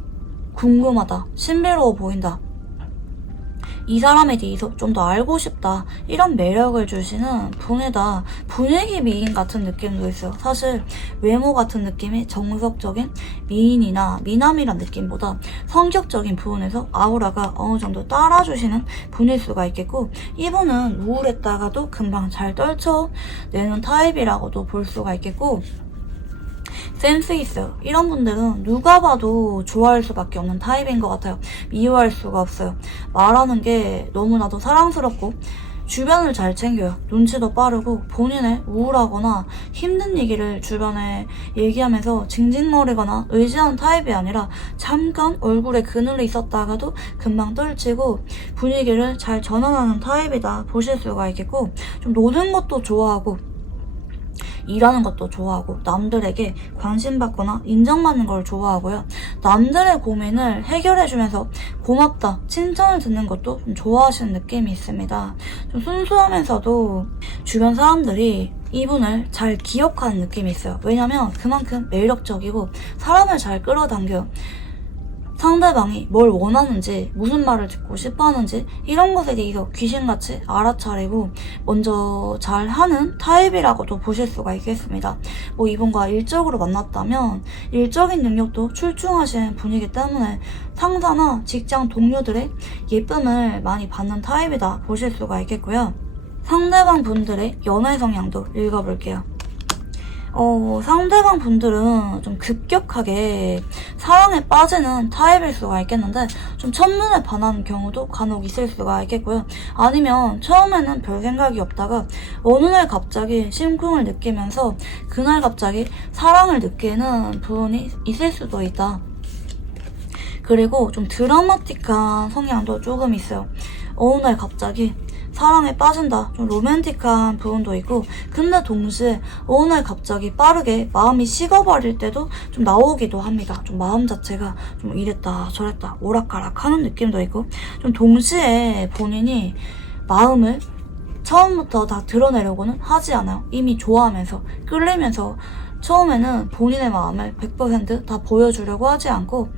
궁금하다, 신비로워 보인다, 이 사람에 대해서 좀 더 알고 싶다 이런 매력을 주시는 분이다. 분위기 미인 같은 느낌도 있어요. 사실 외모 같은 느낌이 정석적인 미인이나 미남이란 느낌보다 성격적인 부분에서 아우라가 어느 정도 따라주시는 분일 수가 있겠고, 이분은 우울했다가도 금방 잘 떨쳐내는 타입이라고도 볼 수가 있겠고, 센스 있어요. 이런 분들은 누가 봐도 좋아할 수밖에 없는 타입인 것 같아요. 미워할 수가 없어요. 말하는 게 너무나도 사랑스럽고 주변을 잘 챙겨요. 눈치도 빠르고 본인의 우울하거나 힘든 얘기를 주변에 얘기하면서 징징거리거나 의지하는 타입이 아니라 잠깐 얼굴에 그늘이 있었다가도 금방 떨치고 분위기를 잘 전환하는 타입이다 보실 수가 있겠고, 좀 노는 것도 좋아하고 일하는 것도 좋아하고 남들에게 관심받거나 인정받는 걸 좋아하고요. 남들의 고민을 해결해주면서 고맙다, 칭찬을 듣는 것도 좀 좋아하시는 느낌이 있습니다. 좀 순수하면서도 주변 사람들이 이분을 잘 기억하는 느낌이 있어요. 왜냐면 그만큼 매력적이고 사람을 잘 끌어당겨요. 상대방이 뭘 원하는지, 무슨 말을 듣고 싶어하는지 이런 것에 대해서 귀신같이 알아차리고 먼저 잘하는 타입이라고도 보실 수가 있겠습니다. 뭐 이분과 일적으로 만났다면 일적인 능력도 출중하신 분이기 때문에 상사나 직장 동료들의 예쁨을 많이 받는 타입이다 보실 수가 있겠고요. 상대방 분들의 연애 성향도 읽어볼게요. 상대방 분들은 좀 급격하게 사랑에 빠지는 타입일 수가 있겠는데 좀 첫눈에 반하는 경우도 간혹 있을 수가 있겠고요. 아니면 처음에는 별 생각이 없다가 어느 날 갑자기 심쿵을 느끼면서 그날 갑자기 사랑을 느끼는 부분이 있을 수도 있다. 그리고 좀 드라마틱한 성향도 조금 있어요. 어느 날 갑자기 사랑에 빠진다, 좀 로맨틱한 부분도 있고, 근데 동시에 어느 날 갑자기 빠르게 마음이 식어버릴 때도 좀 나오기도 합니다. 좀 마음 자체가 좀 이랬다 저랬다 오락가락 하는 느낌도 있고, 좀 동시에 본인이 마음을 처음부터 다 드러내려고는 하지 않아요. 이미 좋아하면서 끌리면서 처음에는 본인의 마음을 100% 다 보여주려고 하지 않고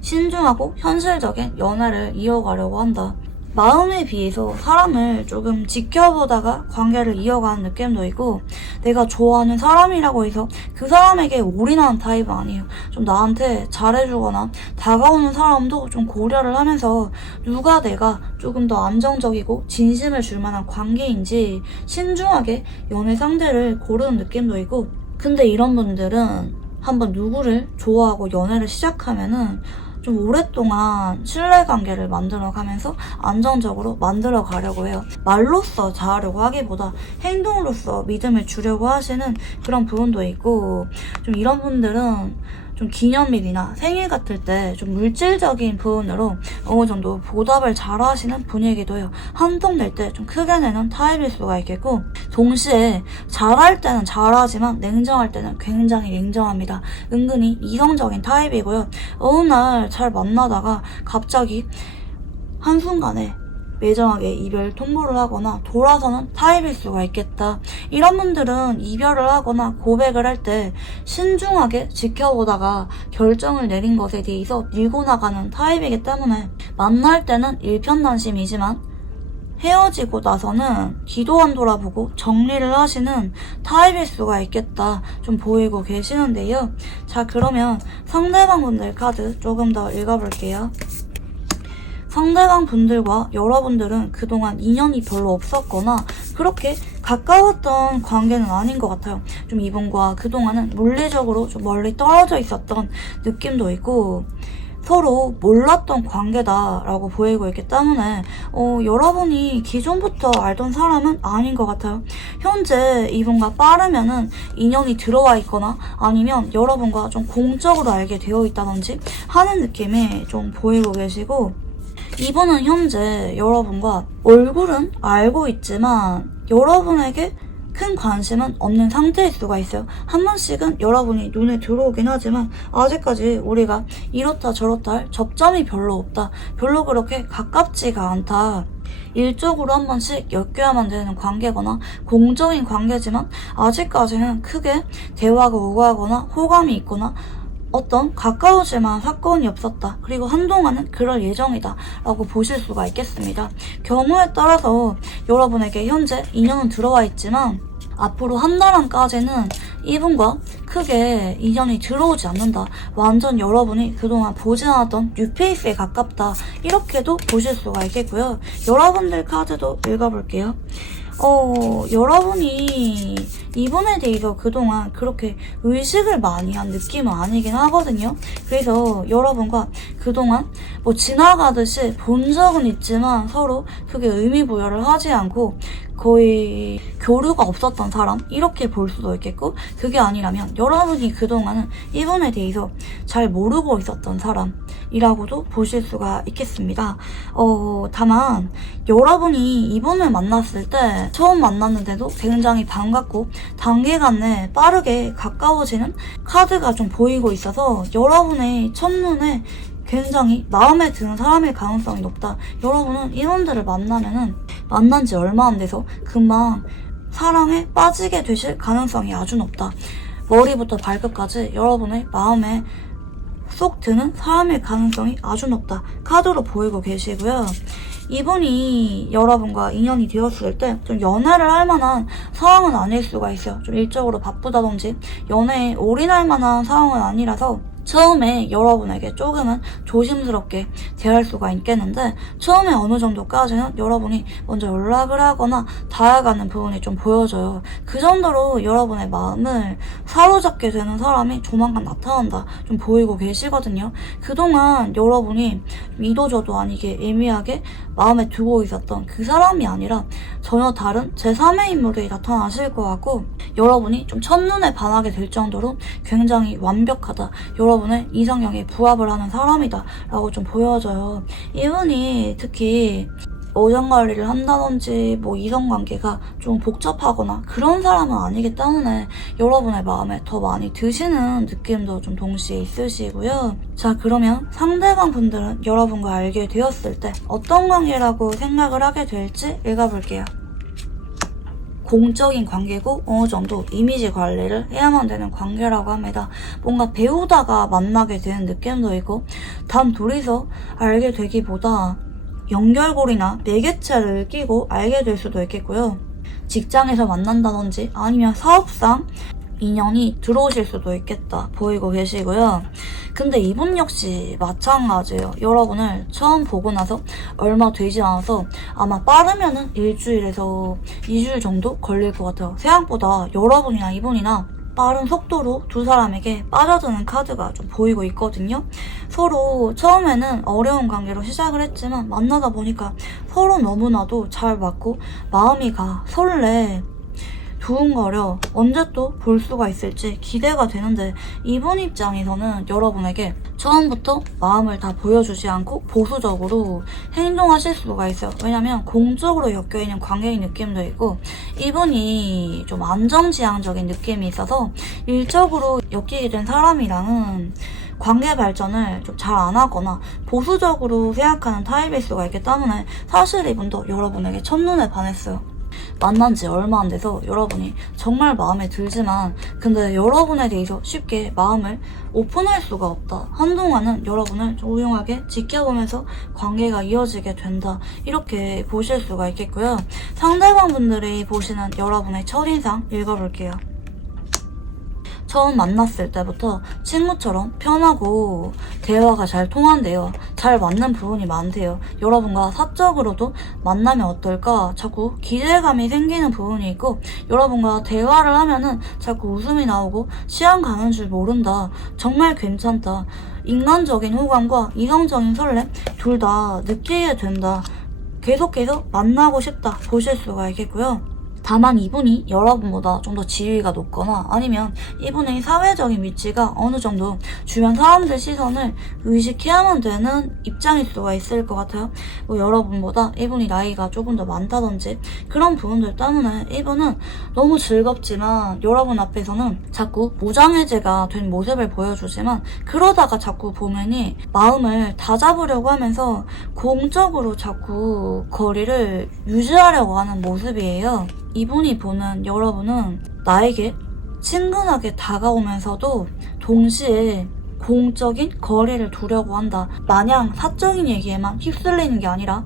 신중하고 현실적인 연애를 이어가려고 한다. 마음에 비해서 사람을 조금 지켜보다가 관계를 이어가는 느낌도 있고, 내가 좋아하는 사람이라고 해서 그 사람에게 올인하는 타입은 아니에요. 좀 나한테 잘해주거나 다가오는 사람도 좀 고려를 하면서 누가 내가 조금 더 안정적이고 진심을 줄 만한 관계인지 신중하게 연애 상대를 고르는 느낌도 있고, 근데 이런 분들은 한번 누구를 좋아하고 연애를 시작하면은 좀 오랫동안 신뢰관계를 만들어가면서 안정적으로 만들어가려고 해요. 말로써 잘하려고 하기보다 행동으로써 믿음을 주려고 하시는 그런 부분도 있고, 좀 이런 분들은 좀 기념일이나 생일 같을 때 좀 물질적인 부분으로 어느 정도 보답을 잘 하시는 분이기도 해요. 한 통 낼 때 좀 크게 내는 타입일 수가 있겠고, 동시에 잘할 때는 잘하지만 냉정할 때는 굉장히 냉정합니다. 은근히 이성적인 타입이고요. 어느 날 잘 만나다가 갑자기 한순간에 매정하게 이별 통보를 하거나 돌아서는 타입일 수가 있겠다. 이런 분들은 이별을 하거나 고백을 할 때 신중하게 지켜보다가 결정을 내린 것에 대해서 밀고 나가는 타입이기 때문에 만날 때는 일편단심이지만 헤어지고 나서는 뒤도 안 돌아보고 정리를 하시는 타입일 수가 있겠다 좀 보이고 계시는데요. 자, 그러면 상대방 분들 카드 조금 더 읽어볼게요. 상대방 분들과 여러분들은 그동안 인연이 별로 없었거나 그렇게 가까웠던 관계는 아닌 것 같아요. 좀 이분과 그동안은 물리적으로 좀 멀리 떨어져 있었던 느낌도 있고 서로 몰랐던 관계다라고 보이고 있기 때문에 여러분이 기존부터 알던 사람은 아닌 것 같아요. 현재 이분과 빠르면은 인연이 들어와 있거나 아니면 여러분과 좀 공적으로 알게 되어 있다든지 하는 느낌이 좀 보이고 계시고, 이분은 현재 여러분과 얼굴은 알고 있지만 여러분에게 큰 관심은 없는 상태일 수가 있어요. 한 번씩은 여러분이 눈에 들어오긴 하지만 아직까지 우리가 이렇다 저렇다 할 접점이 별로 없다. 별로 그렇게 가깝지가 않다. 일적으로 한 번씩 엮여야만 되는 관계거나 공적인 관계지만 아직까지는 크게 대화가 오가거나 호감이 있거나 어떤 가까워질 만한 사건이 없었다. 그리고 한동안은 그럴 예정이다 라고 보실 수가 있겠습니다. 경우에 따라서 여러분에게 현재 인연은 들어와 있지만 앞으로 한 달 안까지는 이분과 크게 인연이 들어오지 않는다. 완전 여러분이 그동안 보지 않았던 뉴페이스에 가깝다. 이렇게도 보실 수가 있겠고요. 여러분들 카드도 읽어볼게요. 여러분이 이분에 대해서 그동안 그렇게 의식을 많이 한 느낌은 아니긴 하거든요. 그래서 여러분과 그동안 뭐 지나가듯이 본 적은 있지만 서로 크게 의미부여를 하지 않고 거의 교류가 없었던 사람 이렇게 볼 수도 있겠고, 그게 아니라면 여러분이 그동안은 이분에 대해서 잘 모르고 있었던 사람이라고도 보실 수가 있겠습니다. 다만 여러분이 이분을 만났을 때 처음 만났는데도 굉장히 반갑고 단기간에 빠르게 가까워지는 카드가 좀 보이고 있어서 여러분의 첫눈에 굉장히 마음에 드는 사람일 가능성이 높다. 여러분은 이분들을 만나면은 만난 지 얼마 안 돼서 금방 사랑에 빠지게 되실 가능성이 아주 높다. 머리부터 발끝까지 여러분의 마음에 쏙 드는 사람일 가능성이 아주 높다. 카드로 보이고 계시고요. 이분이 여러분과 인연이 되었을 때 좀 연애를 할 만한 상황은 아닐 수가 있어요. 좀 일적으로 바쁘다든지 연애에 올인할 만한 상황은 아니라서 처음에 여러분에게 조금은 조심스럽게 대할 수가 있겠는데, 처음에 어느 정도까지는 여러분이 먼저 연락을 하거나 다가가는 부분이 좀 보여져요. 그 정도로 여러분의 마음을 사로잡게 되는 사람이 조만간 나타난다 좀 보이고 계시거든요. 그동안 여러분이 이도저도 아니게 애매하게 마음에 두고 있었던 그 사람이 아니라 전혀 다른 제3의 인물이 나타나실 것 같고, 여러분이 좀 첫눈에 반하게 될 정도로 굉장히 완벽하다, 여러분의 이상형에 부합을 하는 사람이다 라고 좀 보여져요. 이분이 특히 어장관리를 한다든지 뭐 이성관계가 좀 복잡하거나 그런 사람은 아니기 때문에 여러분의 마음에 더 많이 드시는 느낌도 좀 동시에 있으시고요. 자, 그러면 상대방 분들은 여러분과 알게 되었을 때 어떤 관계라고 생각을 하게 될지 읽어볼게요. 공적인 관계고 어느 정도 이미지 관리를 해야만 되는 관계라고 합니다. 뭔가 배우다가 만나게 되는 느낌도 있고, 단 둘이서 알게 되기보다 연결고리나 매개체를 끼고 알게 될 수도 있겠고요. 직장에서 만난다든지 아니면 사업상 인연이 들어오실 수도 있겠다 보이고 계시고요. 근데 이분 역시 마찬가지예요. 여러분을 처음 보고 나서 얼마 되지 않아서 아마 빠르면은 일주일에서 2주일 정도 걸릴 것 같아요. 생각보다 여러분이나 이분이나 빠른 속도로 두 사람에게 빠져드는 카드가 좀 보이고 있거든요. 서로 처음에는 어려운 관계로 시작을 했지만 만나다 보니까 서로 너무나도 잘 맞고 마음이 가 설레. 두근거려 언제 또 볼 수가 있을지 기대가 되는데 이분 입장에서는 여러분에게 처음부터 마음을 다 보여주지 않고 보수적으로 행동하실 수가 있어요. 왜냐면 공적으로 엮여있는 관계의 느낌도 있고 이분이 좀 안정지향적인 느낌이 있어서 일적으로 엮이게 된 사람이랑은 관계 발전을 좀 잘 안 하거나 보수적으로 생각하는 타입일 수가 있기 때문에 사실 이분도 여러분에게 첫눈에 반했어요. 만난 지 얼마 안 돼서 여러분이 정말 마음에 들지만 근데 여러분에 대해서 쉽게 마음을 오픈할 수가 없다. 한동안은 여러분을 조용하게 지켜보면서 관계가 이어지게 된다. 이렇게 보실 수가 있겠고요. 상대방 분들이 보시는 여러분의 첫인상 읽어볼게요. 처음 만났을 때부터 친구처럼 편하고 대화가 잘 통한대요. 잘 맞는 부분이 많대요. 여러분과 사적으로도 만나면 어떨까 자꾸 기대감이 생기는 부분이 있고 여러분과 대화를 하면은 자꾸 웃음이 나오고 시간 가는 줄 모른다. 정말 괜찮다. 인간적인 호감과 이성적인 설렘 둘 다 느끼게 된다. 계속해서 만나고 싶다 보실 수가 있겠고요. 다만 이분이 여러분보다 좀 더 지위가 높거나 아니면 이분의 사회적인 위치가 어느 정도 주변 사람들 시선을 의식해야만 되는 입장일 수가 있을 것 같아요. 뭐 여러분보다 이분이 나이가 조금 더 많다든지 그런 부분들 때문에 이분은 너무 즐겁지만 여러분 앞에서는 자꾸 무장해제가 된 모습을 보여주지만 그러다가 자꾸 보면이 마음을 다잡으려고 하면서 공적으로 자꾸 거리를 유지하려고 하는 모습이에요. 이분이 보는 여러분은 나에게 친근하게 다가오면서도 동시에 공적인 거리를 두려고 한다. 마냥 사적인 얘기에만 휩쓸리는 게 아니라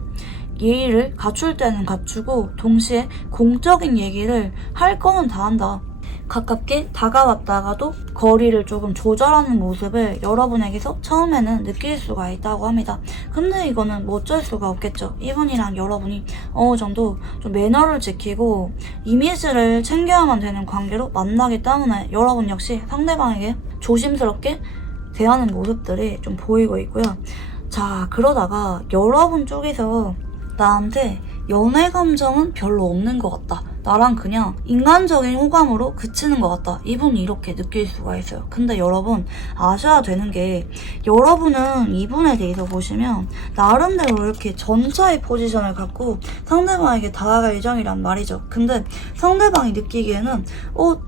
예의를 갖출 때는 갖추고 동시에 공적인 얘기를 할 거는 다 한다. 가깝게 다가왔다가도 거리를 조금 조절하는 모습을 여러분에게서 처음에는 느낄 수가 있다고 합니다. 근데 이거는 뭐 어쩔 수가 없겠죠. 이분이랑 여러분이 어느 정도 좀 매너를 지키고 이미지를 챙겨야만 되는 관계로 만나기 때문에 여러분 역시 상대방에게 조심스럽게 대하는 모습들이 좀 보이고 있고요. 자, 그러다가 여러분 쪽에서 나한테 연애 감정은 별로 없는 것 같다. 나랑 그냥 인간적인 호감으로 그치는 것 같다. 이분이 이렇게 느낄 수가 있어요. 근데 여러분 아셔야 되는 게 여러분은 이분에 대해서 보시면 나름대로 이렇게 전차의 포지션을 갖고 상대방에게 다가갈 예정이란 말이죠. 근데 상대방이 느끼기에는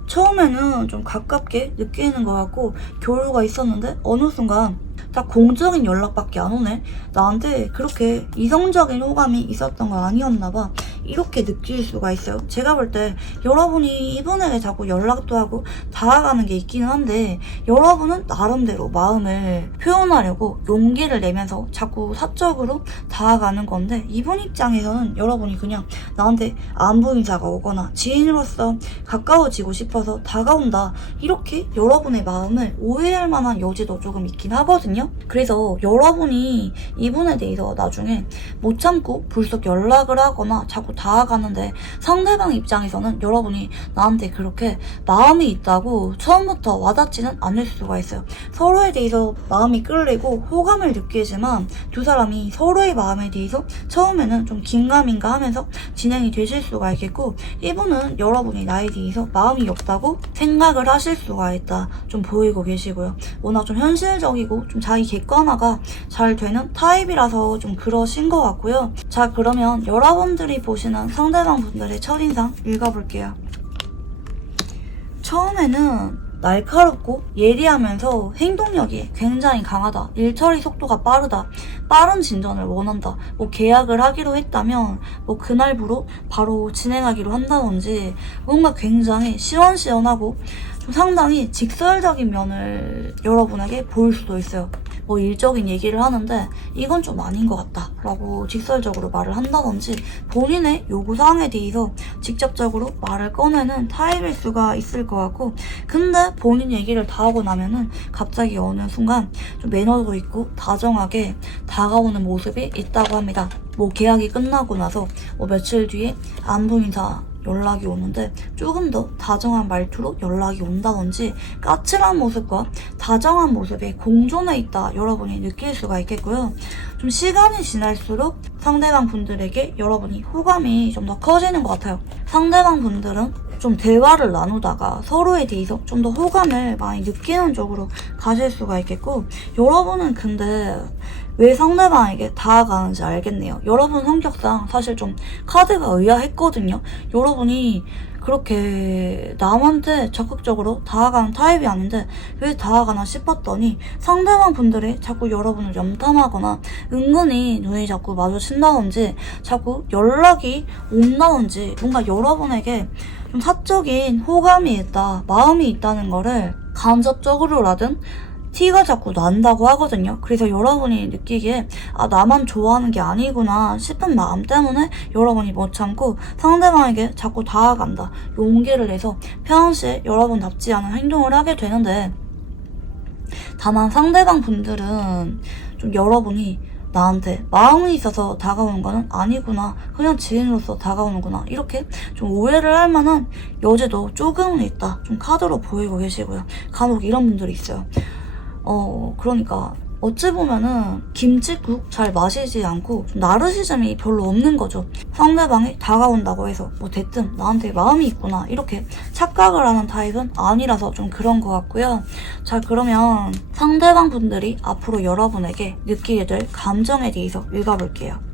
처음에는 좀 가깝게 느끼는 것 같고 교류가 있었는데 어느 순간 다 공적인 연락밖에 안 오네. 나한테 그렇게 이성적인 호감이 있었던 거 아니었나 봐. 이렇게 느낄 수가 있어요. 제가 볼 때 여러분이 이분에게 자꾸 연락도 하고 다가가는 게 있기는 한데 여러분은 나름대로 마음을 표현하려고 용기를 내면서 자꾸 사적으로 다가가는 건데 이분 입장에서는 여러분이 그냥 나한테 안부 인사가 오거나 지인으로서 가까워지고 싶어서 다가온다. 이렇게 여러분의 마음을 오해할 만한 여지도 조금 있긴 하거든요. 그래서 여러분이 이분에 대해서 나중에 못 참고 불쑥 연락을 하거나 자꾸 다가가는데 상대방 입장에서는 여러분이 나한테 그렇게 마음이 있다고 처음부터 와닿지는 않을 수가 있어요. 서로에 대해서 마음이 끌리고 호감을 느끼지만 두 사람이 서로의 마음에 대해서 처음에는 좀 긴가민가 하면서 진행이 되실 수가 있겠고 이분은 여러분이 나에 대해서 마음이 없다고 생각을 하실 수가 있다. 좀 보이고 계시고요. 워낙 좀 현실적이고 좀 자기 객관화가 잘 되는 타입이라서 좀 그러신 것 같고요. 자, 그러면 여러분들이 보시는 상대방 분들의 첫인상 읽어볼게요. 처음에는 날카롭고 예리하면서 행동력이 굉장히 강하다. 일처리 속도가 빠르다. 빠른 진전을 원한다. 뭐 계약을 하기로 했다면 뭐 그날부로 바로 진행하기로 한다든지 뭔가 굉장히 시원시원하고 좀 상당히 직설적인 면을 여러분에게 보일 수도 있어요. 뭐 일적인 얘기를 하는데 이건 좀 아닌 것 같다 라고 직설적으로 말을 한다든지 본인의 요구사항에 대해서 직접적으로 말을 꺼내는 타입일 수가 있을 것 같고 근데 본인 얘기를 다 하고 나면은 갑자기 어느 순간 좀 매너도 있고 다정하게 다가오는 모습이 있다고 합니다. 뭐 계약이 끝나고 나서 뭐 며칠 뒤에 안부 인사 연락이 오는데 조금 더 다정한 말투로 연락이 온다든지 까칠한 모습과 다정한 모습이 공존해 있다 여러분이 느낄 수가 있겠고요. 좀 시간이 지날수록 상대방 분들에게 여러분이 호감이 좀 더 커지는 것 같아요. 상대방 분들은 좀 대화를 나누다가 서로에 대해서 좀 더 호감을 많이 느끼는 쪽으로 가실 수가 있겠고, 여러분은 근데 왜 상대방에게 다가가는지 알겠네요. 여러분 성격상 사실 좀 카드가 의아했거든요. 여러분이 그렇게 남한테 적극적으로 다가가는 타입이 아닌데 왜 다가가나 싶었더니, 상대방 분들이 자꾸 여러분을 염탐하거나 은근히 눈이 자꾸 마주친다든지 자꾸 연락이 온다든지 뭔가 여러분에게 좀 사적인 호감이 있다, 마음이 있다는 거를 간접적으로라든 티가 자꾸 난다고 하거든요. 그래서 여러분이 느끼기에 나만 좋아하는 게 아니구나 싶은 마음 때문에 여러분이 못 참고 상대방에게 자꾸 다가간다, 용기를 내서 평상시에 여러분답지 않은 행동을 하게 되는데, 다만 상대방 분들은 좀 여러분이 나한테 마음이 있어서 다가오는 거는 아니구나, 그냥 지인으로서 다가오는구나, 이렇게 좀 오해를 할 만한 여지도 조금은 있다, 좀 카드로 보이고 계시고요. 간혹 이런 분들이 있어요. 그러니까 어찌 보면은 김칫국 잘 마시지 않고 좀 나르시즘이 별로 없는 거죠. 상대방이 다가온다고 해서 뭐 됐든 나한테 마음이 있구나 이렇게 착각을 하는 타입은 아니라서 좀 그런 것 같고요. 자, 그러면 상대방 분들이 앞으로 여러분에게 느끼게 될 감정에 대해서 읽어볼게요.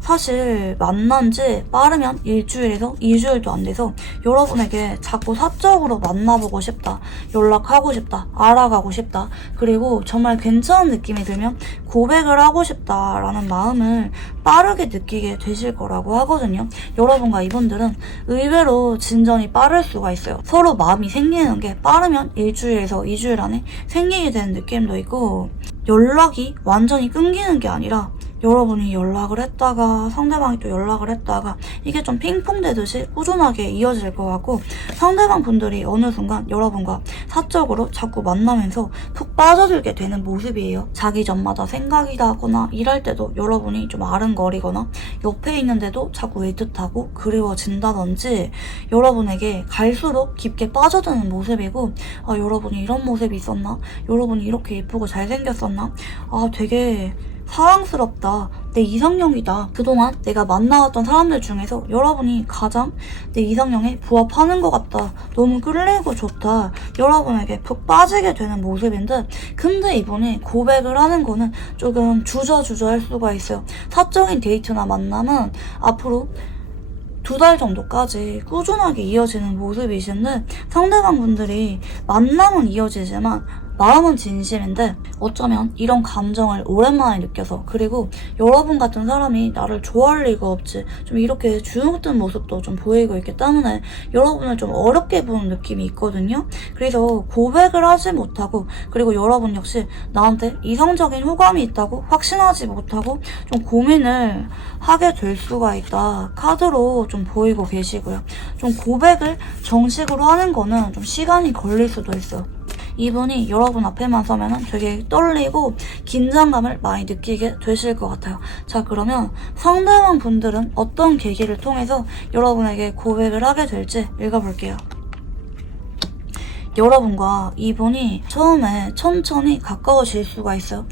사실 만난 지 빠르면 일주일에서 2주일도 안 돼서 여러분에게 자꾸 사적으로 만나보고 싶다, 연락하고 싶다, 알아가고 싶다, 그리고 정말 괜찮은 느낌이 들면 고백을 하고 싶다라는 마음을 빠르게 느끼게 되실 거라고 하거든요. 여러분과 이분들은 의외로 진전이 빠를 수가 있어요. 서로 마음이 생기는 게 빠르면 일주일에서 2주일 안에 생기게 되는 느낌도 있고, 연락이 완전히 끊기는 게 아니라 여러분이 연락을 했다가 상대방이 또 연락을 했다가 이게 좀 핑퐁 되듯이 꾸준하게 이어질 것 같고, 상대방 분들이 어느 순간 여러분과 사적으로 자꾸 만나면서 푹 빠져들게 되는 모습이에요. 자기 전마다 생각이 나거나 일할 때도 여러분이 좀 아른거리거나 옆에 있는데도 자꾸 애틋하고 그리워진다든지 여러분에게 갈수록 깊게 빠져드는 모습이고, 여러분이 이런 모습이 있었나? 여러분이 이렇게 예쁘고 잘생겼었나? 되게 사랑스럽다, 내 이상형이다, 그동안 내가 만나왔던 사람들 중에서 여러분이 가장 내 이상형에 부합하는 것 같다, 너무 끌리고 좋다, 여러분에게 푹 빠지게 되는 모습인데, 근데 이분이 고백을 하는 거는 조금 주저할 수가 있어요. 사적인 데이트나 만남은 앞으로 2달 정도까지 꾸준하게 이어지는 모습이신데, 상대방 분들이 만남은 이어지지만 마음은 진심인데 어쩌면 이런 감정을 오랜만에 느껴서, 그리고 여러분 같은 사람이 나를 좋아할 리가 없지, 좀 이렇게 주눅든 모습도 좀 보이고 있기 때문에 여러분을 좀 어렵게 보는 느낌이 있거든요. 그래서 고백을 하지 못하고, 그리고 여러분 역시 나한테 이성적인 호감이 있다고 확신하지 못하고 좀 고민을 하게 될 수가 있다, 카드로 좀 보이고 계시고요. 좀 고백을 정식으로 하는 거는 좀 시간이 걸릴 수도 있어요. 이분이 여러분 앞에만 서면 되게 떨리고 긴장감을 많이 느끼게 되실 것 같아요. 자, 그러면 상대방 분들은 어떤 계기를 통해서 여러분에게 고백을 하게 될지 읽어볼게요. 여러분과 이분이 처음에 천천히 가까워질 수가 있어요.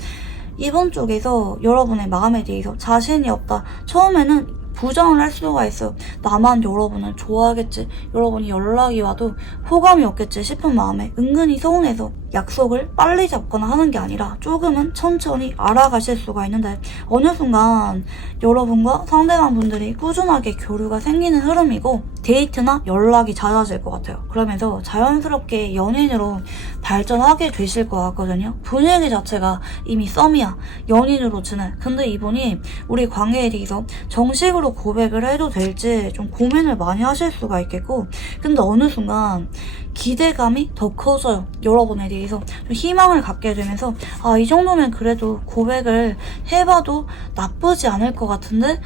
이분 쪽에서 여러분의 마음에 대해서 자신이 없다, 처음에는 부정을 할 수가 있어요. 나만 여러분을 좋아하겠지, 여러분이 연락이 와도 호감이 없겠지 싶은 마음에 은근히 서운해서 약속을 빨리 잡거나 하는 게 아니라 조금은 천천히 알아가실 수가 있는데, 어느 순간 여러분과 상대방 분들이 꾸준하게 교류가 생기는 흐름이고 데이트나 연락이 잦아질 것 같아요. 그러면서 자연스럽게 연인으로 발전하게 되실 것 같거든요. 분위기 자체가 이미 썸이야, 연인으로 지내. 근데 이분이 우리 관계에 대해서 정식으로 고백을 해도 될지 좀 고민을 많이 하실 수가 있겠고, 근데 어느 순간 기대감이 더 커져요. 여러분에 대해서 좀 희망을 갖게 되면서 이 정도면 그래도 고백을 해봐도 나쁘지 않을 것 같은데,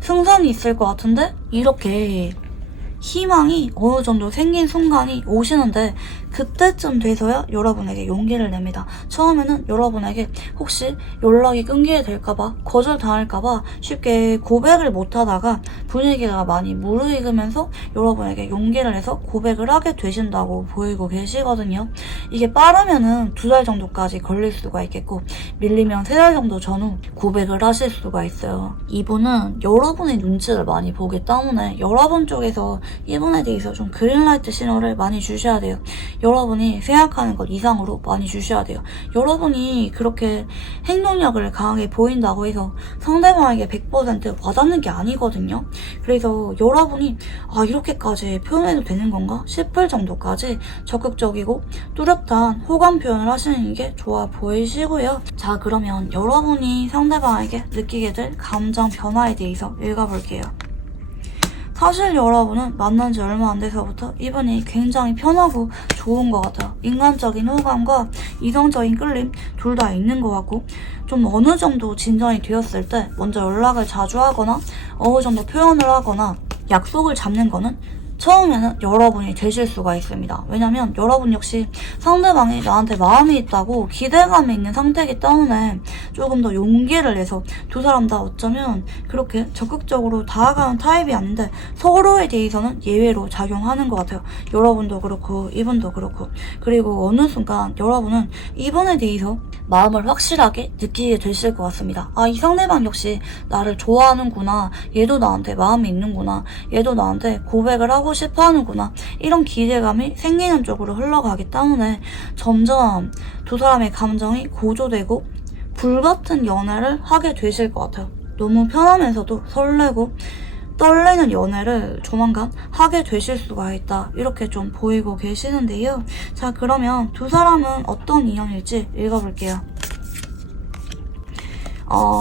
승산이 있을 것 같은데, 이렇게 희망이 어느 정도 생긴 순간이 오시는데, 그때쯤 돼서야 여러분에게 용기를 냅니다. 처음에는 여러분에게 혹시 연락이 끊기게 될까봐, 거절당할까봐 쉽게 고백을 못하다가 분위기가 많이 무르익으면서 여러분에게 용기를 내서 고백을 하게 되신다고 보이고 계시거든요. 이게 빠르면은 2달 정도까지 걸릴 수가 있겠고, 밀리면 3달 정도 전후 고백을 하실 수가 있어요. 이분은 여러분의 눈치를 많이 보기 때문에 여러분 쪽에서 이분에 대해서 좀 그린라이트 신호를 많이 주셔야 돼요. 여러분이 생각하는 것 이상으로 많이 주셔야 돼요. 여러분이 그렇게 행동력을 강하게 보인다고 해서 상대방에게 100% 와닿는 게 아니거든요. 그래서 여러분이 이렇게까지 표현해도 되는 건가 싶을 정도까지 적극적이고 뚜렷한 호감 표현을 하시는 게 좋아 보이시고요. 자, 그러면 여러분이 상대방에게 느끼게 될 감정 변화에 대해서 읽어볼게요. 사실 여러분은 만난 지 얼마 안 돼서부터 이분이 굉장히 편하고 좋은 것 같아요. 인간적인 호감과 이성적인 끌림 둘 다 있는 것 같고, 좀 어느 정도 진전이 되었을 때 먼저 연락을 자주 하거나 어느 정도 표현을 하거나 약속을 잡는 거는 처음에는 여러분이 되실 수가 있습니다. 왜냐면 여러분 역시 상대방이 나한테 마음이 있다고 기대감이 있는 상태이기 때문에 조금 더 용기를 내서 두 사람 다 어쩌면 그렇게 적극적으로 다가가는 타입이 아닌데 서로에 대해서는 예외로 작용하는 것 같아요. 여러분도 그렇고 이분도 그렇고. 그리고 어느 순간 여러분은 이분에 대해서 마음을 확실하게 느끼게 되실 것 같습니다. 이 상대방 역시 나를 좋아하는구나. 얘도 나한테 마음이 있는구나. 얘도 나한테 고백을 하고 싶어 하는구나. 이런 기대감이 생기는 쪽으로 흘러가기 때문에 점점 두 사람의 감정이 고조되고 불같은 연애를 하게 되실 것 같아요. 너무 편하면서도 설레고 떨리는 연애를 조만간 하게 되실 수가 있다. 이렇게 좀 보이고 계시는데요. 자, 그러면 두 사람은 어떤 인연일지 읽어볼게요.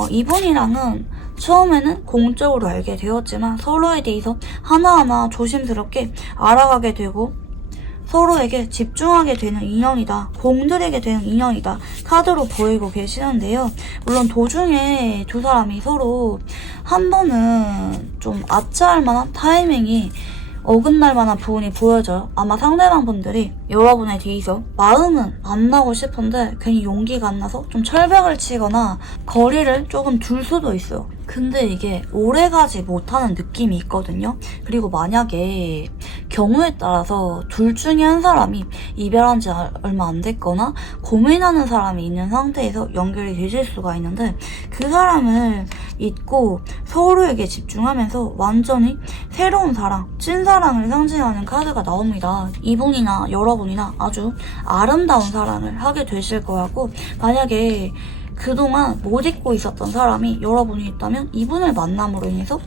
이분이랑은 처음에는 공적으로 알게 되었지만 서로에 대해서 하나하나 조심스럽게 알아가게 되고 서로에게 집중하게 되는 인연이다. 공들이게 되는 인연이다. 카드로 보이고 계시는데요. 물론 도중에 두 사람이 서로 한 번은 좀 아차할 만한 타이밍이 어긋날 만한 부분이 보여져요. 아마 상대방 분들이 여러분에 대해서 마음은 만나고 싶은데 괜히 용기가 안 나서 좀 철벽을 치거나 거리를 조금 둘 수도 있어요. 근데 이게 오래가지 못하는 느낌이 있거든요. 그리고 만약에 경우에 따라서 둘 중에 한 사람이 이별한 지 얼마 안 됐거나 고민하는 사람이 있는 상태에서 연결이 되실 수가 있는데, 그 사람을 잊고 서로에게 집중하면서 완전히 새로운 사랑, 찐사랑을 상징하는 카드가 나옵니다. 이분이나 여러분이나 아주 아름다운 사랑을 하게 되실 것 같고, 만약에 그동안 못 잊고 있었던 사람이 여러분이 있다면 이분을 만남으로 인해서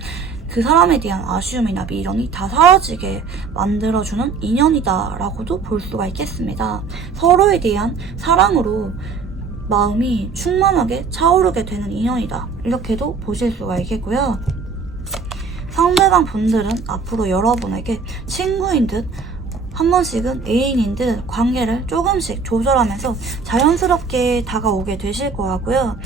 그 사람에 대한 아쉬움이나 미련이 다 사라지게 만들어주는 인연이다 라고도 볼 수가 있겠습니다. 서로에 대한 사랑으로 마음이 충만하게 차오르게 되는 인연이다, 이렇게도 보실 수가 있겠고요. 상대방 분들은 앞으로 여러분에게 친구인 듯 한 번씩은 애인인 듯 관계를 조금씩 조절하면서 자연스럽게 다가오게 되실 것 같고요.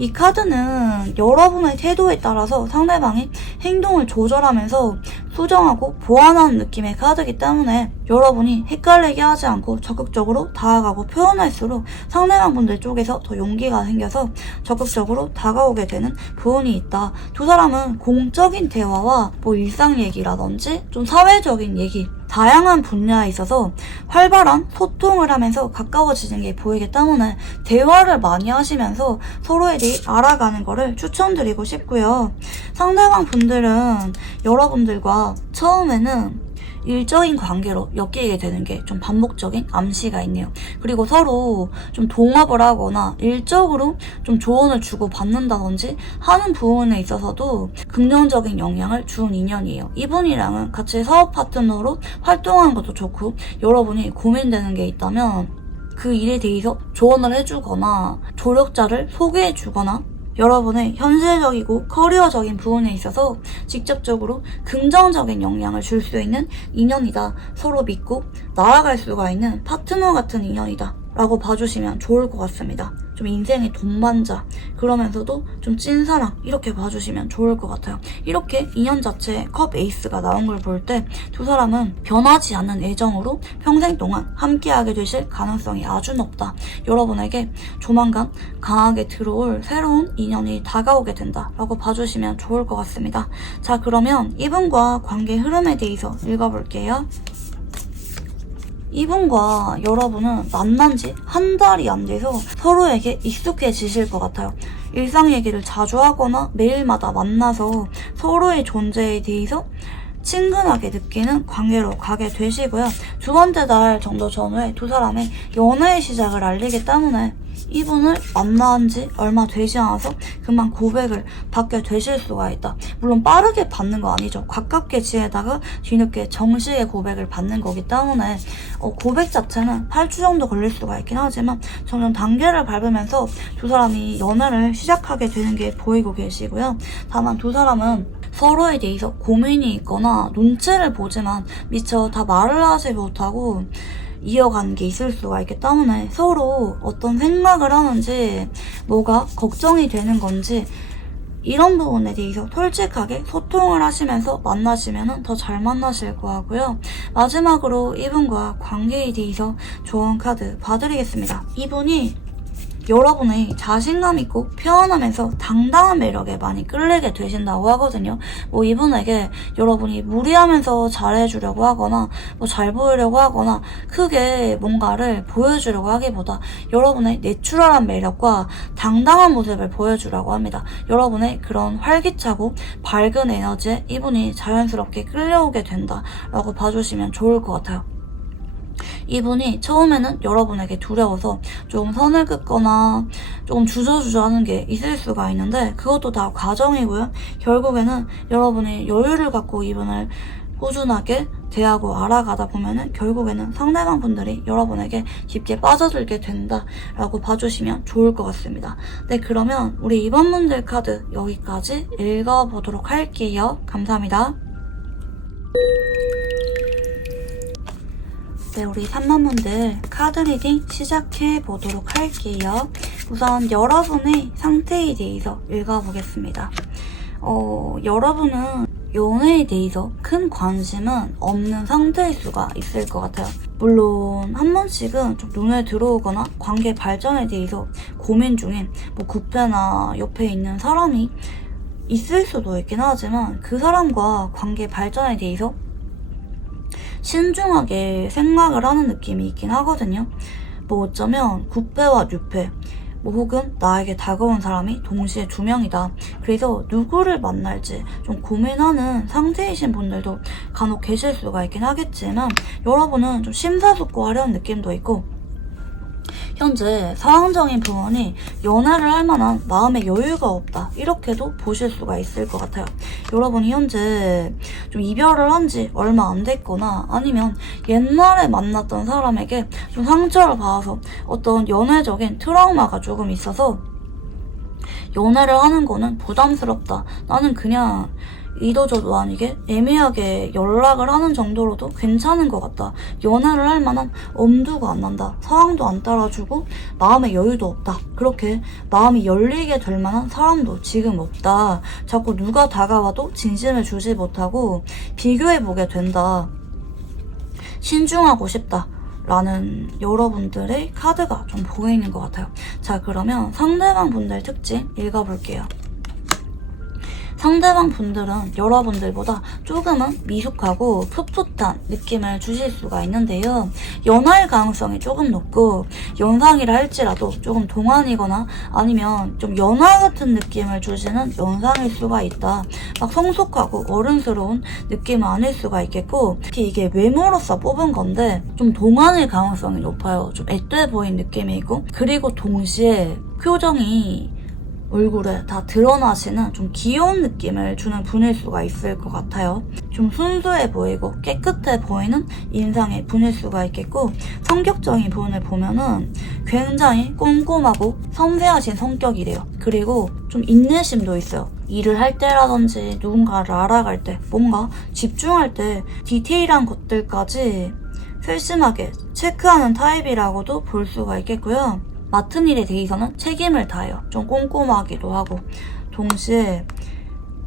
이 카드는 여러분의 태도에 따라서 상대방이 행동을 조절하면서 수정하고 보완하는 느낌의 카드이기 때문에 여러분이 헷갈리게 하지 않고 적극적으로 다가가고 표현할수록 상대방 분들 쪽에서 더 용기가 생겨서 적극적으로 다가오게 되는 부분이 있다. 두 사람은 공적인 대화와 일상 얘기라든지 좀 사회적인 얘기, 다양한 분야에 있어서 활발한 소통을 하면서 가까워지는 게 보이기 때문에 대화를 많이 하시면서 서로에 대해 알아가는 거를 추천드리고 싶고요. 상대방 분들은 여러분들과 처음에는 일적인 관계로 엮이게 되는 게 좀 반복적인 암시가 있네요. 그리고 서로 좀 동업을 하거나 일적으로 좀 조언을 주고 받는다든지 하는 부분에 있어서도 긍정적인 영향을 주는 인연이에요. 이분이랑은 같이 사업 파트너로 활동하는 것도 좋고, 여러분이 고민되는 게 있다면 그 일에 대해서 조언을 해주거나 조력자를 소개해주거나 여러분의 현실적이고 커리어적인 부분에 있어서 직접적으로 긍정적인 영향을 줄 수 있는 인연이다. 서로 믿고 나아갈 수가 있는 파트너 같은 인연이다 라고 봐주시면 좋을 것 같습니다. 좀 인생의 동반자, 그러면서도 좀 찐사랑 이렇게 봐주시면 좋을 것 같아요. 이렇게 인연 자체에 컵 에이스가 나온 걸 볼 때 두 사람은 변하지 않는 애정으로 평생 동안 함께하게 되실 가능성이 아주 높다. 여러분에게 조만간 강하게 들어올 새로운 인연이 다가오게 된다라고 봐주시면 좋을 것 같습니다. 자, 그러면 이분과 관계 흐름에 대해서 읽어볼게요. 이분과 여러분은 만난 지 한 달이 안 돼서 서로에게 익숙해지실 것 같아요. 일상 얘기를 자주 하거나 매일마다 만나서 서로의 존재에 대해서 친근하게 느끼는 관계로 가게 되시고요. 두 번째 달 정도 전후에 두 사람의 연애의 시작을 알리기 때문에 이분을 만난 지 얼마 되지 않아서 금방 고백을 받게 되실 수가 있다. 물론 빠르게 받는 거 아니죠. 가깝게 지내다가 뒤늦게 정시에 고백을 받는 거기 때문에 고백 자체는 8주 정도 걸릴 수가 있긴 하지만 점점 단계를 밟으면서 두 사람이 연애를 시작하게 되는 게 보이고 계시고요. 다만 두 사람은 서로에 대해서 고민이 있거나 눈치를 보지만 미처 다 말을 하지 못하고 이어가는 게 있을 수가 있기 때문에 서로 어떤 생각을 하는지 뭐가 걱정이 되는 건지 이런 부분에 대해서 솔직하게 소통을 하시면서 만나시면 더 잘 만나실 거 같고요. 마지막으로 이분과 관계에 대해서 좋은 카드 봐드리겠습니다. 이분이 여러분의 자신감 있고 편안하면서 당당한 매력에 많이 끌리게 되신다고 하거든요. 뭐 이분에게 여러분이 무리하면서 잘해주려고 하거나 뭐 잘 보이려고 하거나 크게 뭔가를 보여주려고 하기보다 여러분의 내추럴한 매력과 당당한 모습을 보여주려고 합니다. 여러분의 그런 활기차고 밝은 에너지에 이분이 자연스럽게 끌려오게 된다라고 봐주시면 좋을 것 같아요. 이분이 처음에는 여러분에게 두려워서 조금 선을 긋거나 조금 주저주저하는 게 있을 수가 있는데 그것도 다 과정이고요. 결국에는 여러분이 여유를 갖고 이분을 꾸준하게 대하고 알아가다 보면은 결국에는 상대방 분들이 여러분에게 깊게 빠져들게 된다라고 봐주시면 좋을 것 같습니다. 네, 그러면 우리 이번 분들 카드 여기까지 읽어보도록 할게요. 감사합니다. 네, 우리 3만분들 카드 리딩 시작해보도록 할게요. 우선 여러분의 상태에 대해서 읽어보겠습니다. 여러분은 연애에 대해서 큰 관심은 없는 상태일 수가 있을 것 같아요. 물론 한 번씩은 좀 눈에 들어오거나 관계 발전에 대해서 고민 중인 뭐 구패나 옆에 있는 사람이 있을 수도 있긴 하지만 그 사람과 관계 발전에 대해서 신중하게 생각을 하는 느낌이 있긴 하거든요. 뭐 어쩌면 구패와 뉴패, 뭐 혹은 나에게 다가온 사람이 동시에 2명이다. 그래서 누구를 만날지 좀 고민하는 상태이신 분들도 간혹 계실 수가 있긴 하겠지만 여러분은 좀 심사숙고하려는 느낌도 있고 현재 상황적인 부분이 연애를 할 만한 마음의 여유가 없다. 이렇게도 보실 수가 있을 것 같아요. 여러분이 현재 좀 이별을 한 지 얼마 안 됐거나 아니면 옛날에 만났던 사람에게 좀 상처를 받아서 어떤 연애적인 트라우마가 조금 있어서 연애를 하는 거는 부담스럽다. 나는 그냥 이도저도 아니게 애매하게 연락을 하는 정도로도 괜찮은 것 같다. 연애를 할 만한 엄두가 안 난다. 상황도 안 따라주고 마음의 여유도 없다. 그렇게 마음이 열리게 될 만한 사람도 지금 없다. 자꾸 누가 다가와도 진심을 주지 못하고 비교해보게 된다. 신중하고 싶다. 라는 여러분들의 카드가 좀 보이는 것 같아요. 자, 그러면 상대방 분들 특징 읽어볼게요. 상대방 분들은 여러분들보다 조금은 미숙하고 풋풋한 느낌을 주실 수가 있는데요. 연하일 가능성이 조금 높고 연상이라 할지라도 조금 동안이거나 아니면 좀 연하 같은 느낌을 주시는 연상일 수가 있다. 막 성숙하고 어른스러운 느낌은 아닐 수가 있겠고 특히 이게 외모로서 뽑은 건데 좀 동안일 가능성이 높아요. 좀 앳돼 보인 느낌이 있고 그리고 동시에 표정이 얼굴에 다 드러나시는 좀 귀여운 느낌을 주는 분일 수가 있을 것 같아요. 좀 순수해 보이고 깨끗해 보이는 인상의 분일 수가 있겠고 성격적인 부분을 보면은 굉장히 꼼꼼하고 섬세하신 성격이래요. 그리고 좀 인내심도 있어요. 일을 할 때라든지 누군가를 알아갈 때 뭔가 집중할 때 디테일한 것들까지 세심하게 체크하는 타입이라고도 볼 수가 있겠고요. 맡은 일에 대해서는 책임을 다해요. 좀 꼼꼼하기도 하고 동시에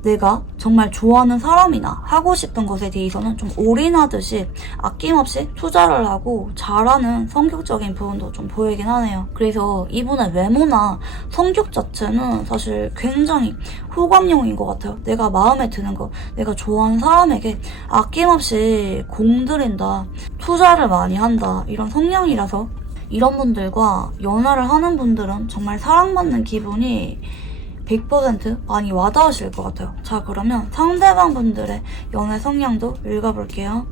내가 정말 좋아하는 사람이나 하고 싶은 것에 대해서는 좀 올인하듯이 아낌없이 투자를 하고 잘하는 성격적인 부분도 좀 보이긴 하네요. 그래서 이분의 외모나 성격 자체는 사실 굉장히 호감형인 것 같아요. 내가 마음에 드는 거, 내가 좋아하는 사람에게 아낌없이 공들인다, 투자를 많이 한다, 이런 성향이라서 이런 분들과 연애를 하는 분들은 정말 사랑받는 기분이 100% 많이 와닿으실 것 같아요. 자, 그러면 상대방 분들의 연애 성향도 읽어볼게요.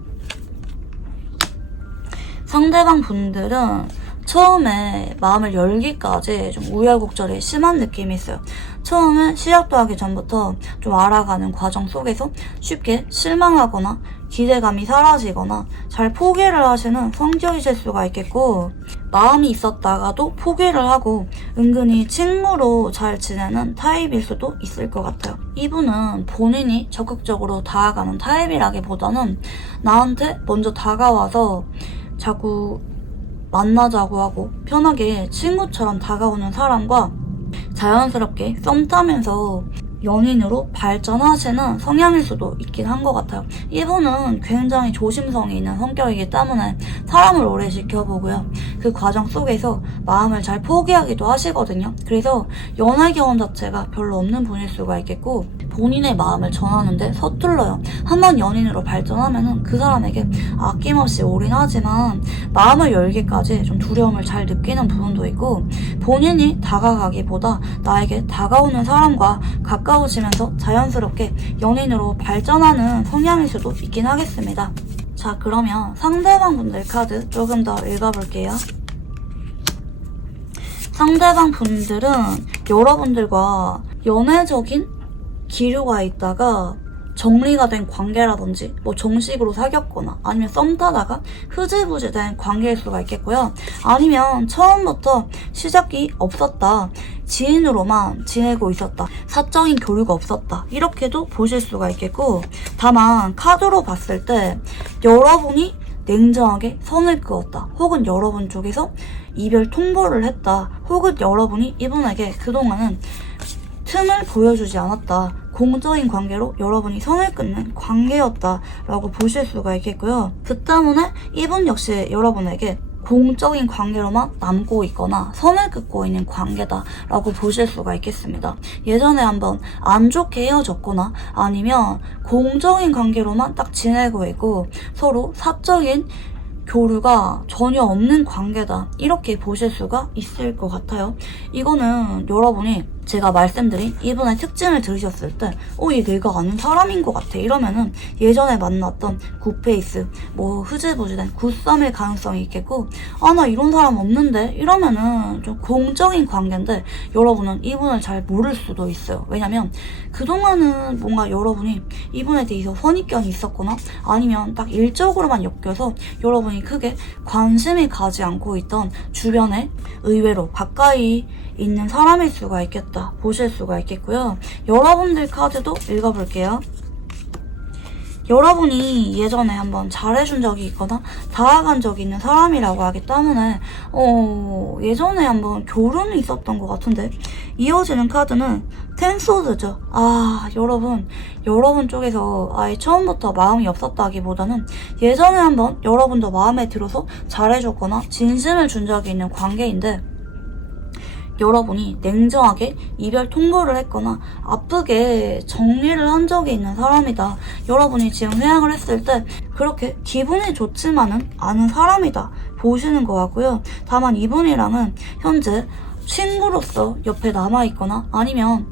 상대방 분들은 처음에 마음을 열기까지 좀 우여곡절이 심한 느낌이 있어요. 처음에 시작도 하기 전부터 좀 알아가는 과정 속에서 쉽게 실망하거나 기대감이 사라지거나 잘 포기를 하시는 성격이실 수가 있겠고, 마음이 있었다가도 포기를 하고 은근히 친구로 잘 지내는 타입일 수도 있을 것 같아요. 이분은 본인이 적극적으로 다가가는 타입이라기보다는 나한테 먼저 다가와서 자꾸 만나자고 하고 편하게 친구처럼 다가오는 사람과 자연스럽게 썸 타면서 연인으로 발전하시는 성향일 수도 있긴 한 것 같아요. 이분은 굉장히 조심성이 있는 성격이기 때문에 사람을 오래 지켜보고요. 그 과정 속에서 마음을 잘 포기하기도 하시거든요. 그래서 연애 경험 자체가 별로 없는 분일 수가 있겠고, 본인의 마음을 전하는데 서툴러요. 한번 연인으로 발전하면은 그 사람에게 아낌없이 올인하지만 마음을 열기까지 좀 두려움을 잘 느끼는 부분도 있고, 본인이 다가가기보다 나에게 다가오는 사람과 가까워지면서 자연스럽게 연인으로 발전하는 성향일 수도 있긴 하겠습니다. 자, 그러면 상대방 분들 카드 조금 더 읽어볼게요. 상대방 분들은 여러분들과 연애적인 기류가 있다가 정리가 된 관계라든지 뭐 정식으로 사귀었거나 아니면 썸 타다가 흐지부지 된 관계일 수가 있겠고요. 아니면 처음부터 시작이 없었다, 지인으로만 지내고 있었다, 사적인 교류가 없었다, 이렇게도 보실 수가 있겠고, 다만 카드로 봤을 때 여러분이 냉정하게 선을 그었다, 혹은 여러분 쪽에서 이별 통보를 했다, 혹은 여러분이 이분에게 그동안은 틈을 보여주지 않았다, 공적인 관계로 여러분이 선을 끊는 관계였다라고 보실 수가 있겠고요. 그 때문에 이분 역시 여러분에게 공적인 관계로만 남고 있거나 선을 긋고 있는 관계다라고 보실 수가 있겠습니다. 예전에 한번 안 좋게 헤어졌거나 아니면 공적인 관계로만 딱 지내고 있고 서로 사적인 교류가 전혀 없는 관계다, 이렇게 보실 수가 있을 것 같아요. 이거는 여러분이 제가 말씀드린 이분의 특징을 들으셨을 때 얘 내가 아는 사람인 것 같아 이러면은 예전에 만났던 굿페이스, 뭐 흐지부지된 굿썸일 가능성이 있겠고, 나 이런 사람 없는데 이러면은 좀 공적인 관계인데 여러분은 이분을 잘 모를 수도 있어요. 왜냐면 그동안은 뭔가 여러분이 이분에 대해서 선입견이 있었거나 아니면 딱 일적으로만 엮여서 여러분이 크게 관심이 가지 않고 있던 주변에 의외로 가까이 있는 사람일 수가 있겠다 보실 수가 있겠고요. 여러분들 카드도 읽어볼게요. 여러분이 예전에 한번 잘해준 적이 있거나 다가간 적이 있는 사람이라고 하기 때문에 예전에 한번 교류는 있었던 것 같은데, 이어지는 카드는 텐소드죠. 여러분 쪽에서 아예 처음부터 마음이 없었다기보다는 예전에 한번 여러분도 마음에 들어서 잘해줬거나 진심을 준 적이 있는 관계인데, 여러분이 냉정하게 이별 통보를 했거나 아프게 정리를 한 적이 있는 사람이다. 여러분이 지금 생각을 했을 때 그렇게 기분이 좋지만은 않은 사람이다 보시는 것 같고요. 다만 이분이랑은 현재 친구로서 옆에 남아있거나 아니면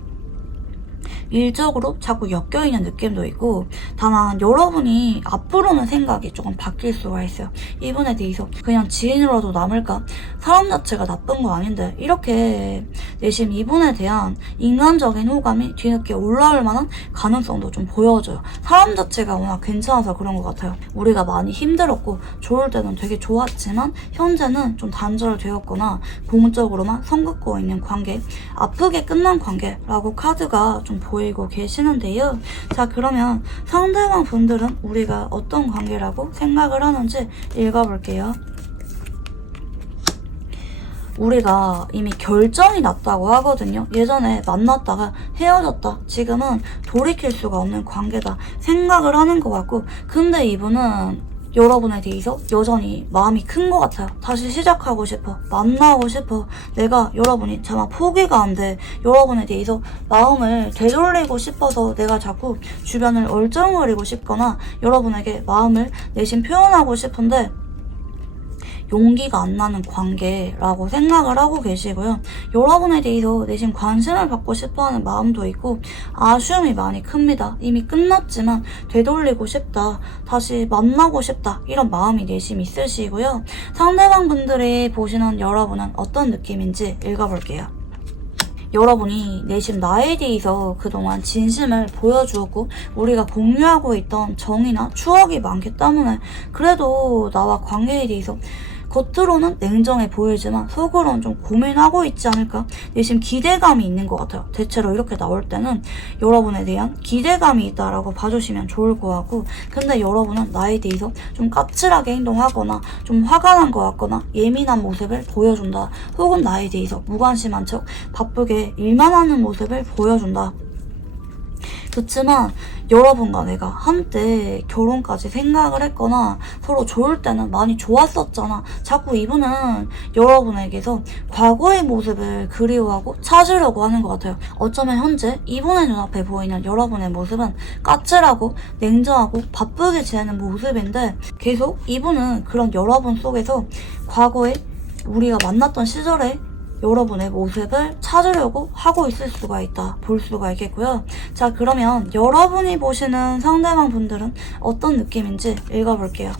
일적으로 자꾸 엮여있는 느낌도 있고, 다만 여러분이 앞으로는 생각이 조금 바뀔 수가 있어요. 이분에 대해서 그냥 지인으로도 남을까? 사람 자체가 나쁜 거 아닌데 이렇게 내심 이분에 대한 인간적인 호감이 뒤늦게 올라올 만한 가능성도 좀 보여줘요. 사람 자체가 워낙 괜찮아서 그런 것 같아요. 우리가 많이 힘들었고 좋을 때는 되게 좋았지만 현재는 좀 단절되었거나 공적으로만 선 긋고 있는 관계, 아프게 끝난 관계라고 카드가 좀 보이고 계시는데요. 자, 그러면 상대방 분들은 우리가 어떤 관계라고 생각을 하는지 읽어볼게요. 우리가 이미 결정이 났다고 하거든요. 예전에 만났다가 헤어졌다. 지금은 돌이킬 수가 없는 관계다. 생각을 하는 것 같고, 근데 이분은 여러분에 대해서 여전히 마음이 큰 것 같아요. 다시 시작하고 싶어. 만나고 싶어. 내가 여러분이 차마 포기가 안 돼. 여러분에 대해서 마음을 되돌리고 싶어서 내가 자꾸 주변을 얼쩡거리고 싶거나 여러분에게 마음을 내심 표현하고 싶은데 용기가 안 나는 관계라고 생각을 하고 계시고요. 여러분에 대해서 내심 관심을 받고 싶어하는 마음도 있고 아쉬움이 많이 큽니다. 이미 끝났지만 되돌리고 싶다. 다시 만나고 싶다. 이런 마음이 내심 있으시고요. 상대방 분들이 보시는 여러분은 어떤 느낌인지 읽어볼게요. 여러분이 내심 나에 대해서 그동안 진심을 보여주었고 우리가 공유하고 있던 정이나 추억이 많기 때문에 그래도 나와 관계에 대해서 겉으로는 냉정해 보이지만 속으로는 좀 고민하고 있지 않을까? 내심 기대감이 있는 것 같아요. 대체로 이렇게 나올 때는 여러분에 대한 기대감이 있다라고 봐주시면 좋을 것 같고, 근데 여러분은 나에 대해서 좀 까칠하게 행동하거나 좀 화가 난 것 같거나 예민한 모습을 보여준다. 혹은 나에 대해서 무관심한 척 바쁘게 일만 하는 모습을 보여준다. 그렇지만 여러분과 내가 한때 결혼까지 생각을 했거나 서로 좋을 때는 많이 좋았었잖아. 자꾸 이분은 여러분에게서 과거의 모습을 그리워하고 찾으려고 하는 것 같아요. 어쩌면 현재 이분의 눈앞에 보이는 여러분의 모습은 까칠하고 냉정하고 바쁘게 지내는 모습인데 계속 이분은 그런 여러분 속에서 과거에 우리가 만났던 시절에 여러분의 모습을 찾으려고 하고 있을 수가 있다. 볼 수가 있겠고요. 자, 그러면 여러분이 보시는 상대방 분들은 어떤 느낌인지 읽어볼게요.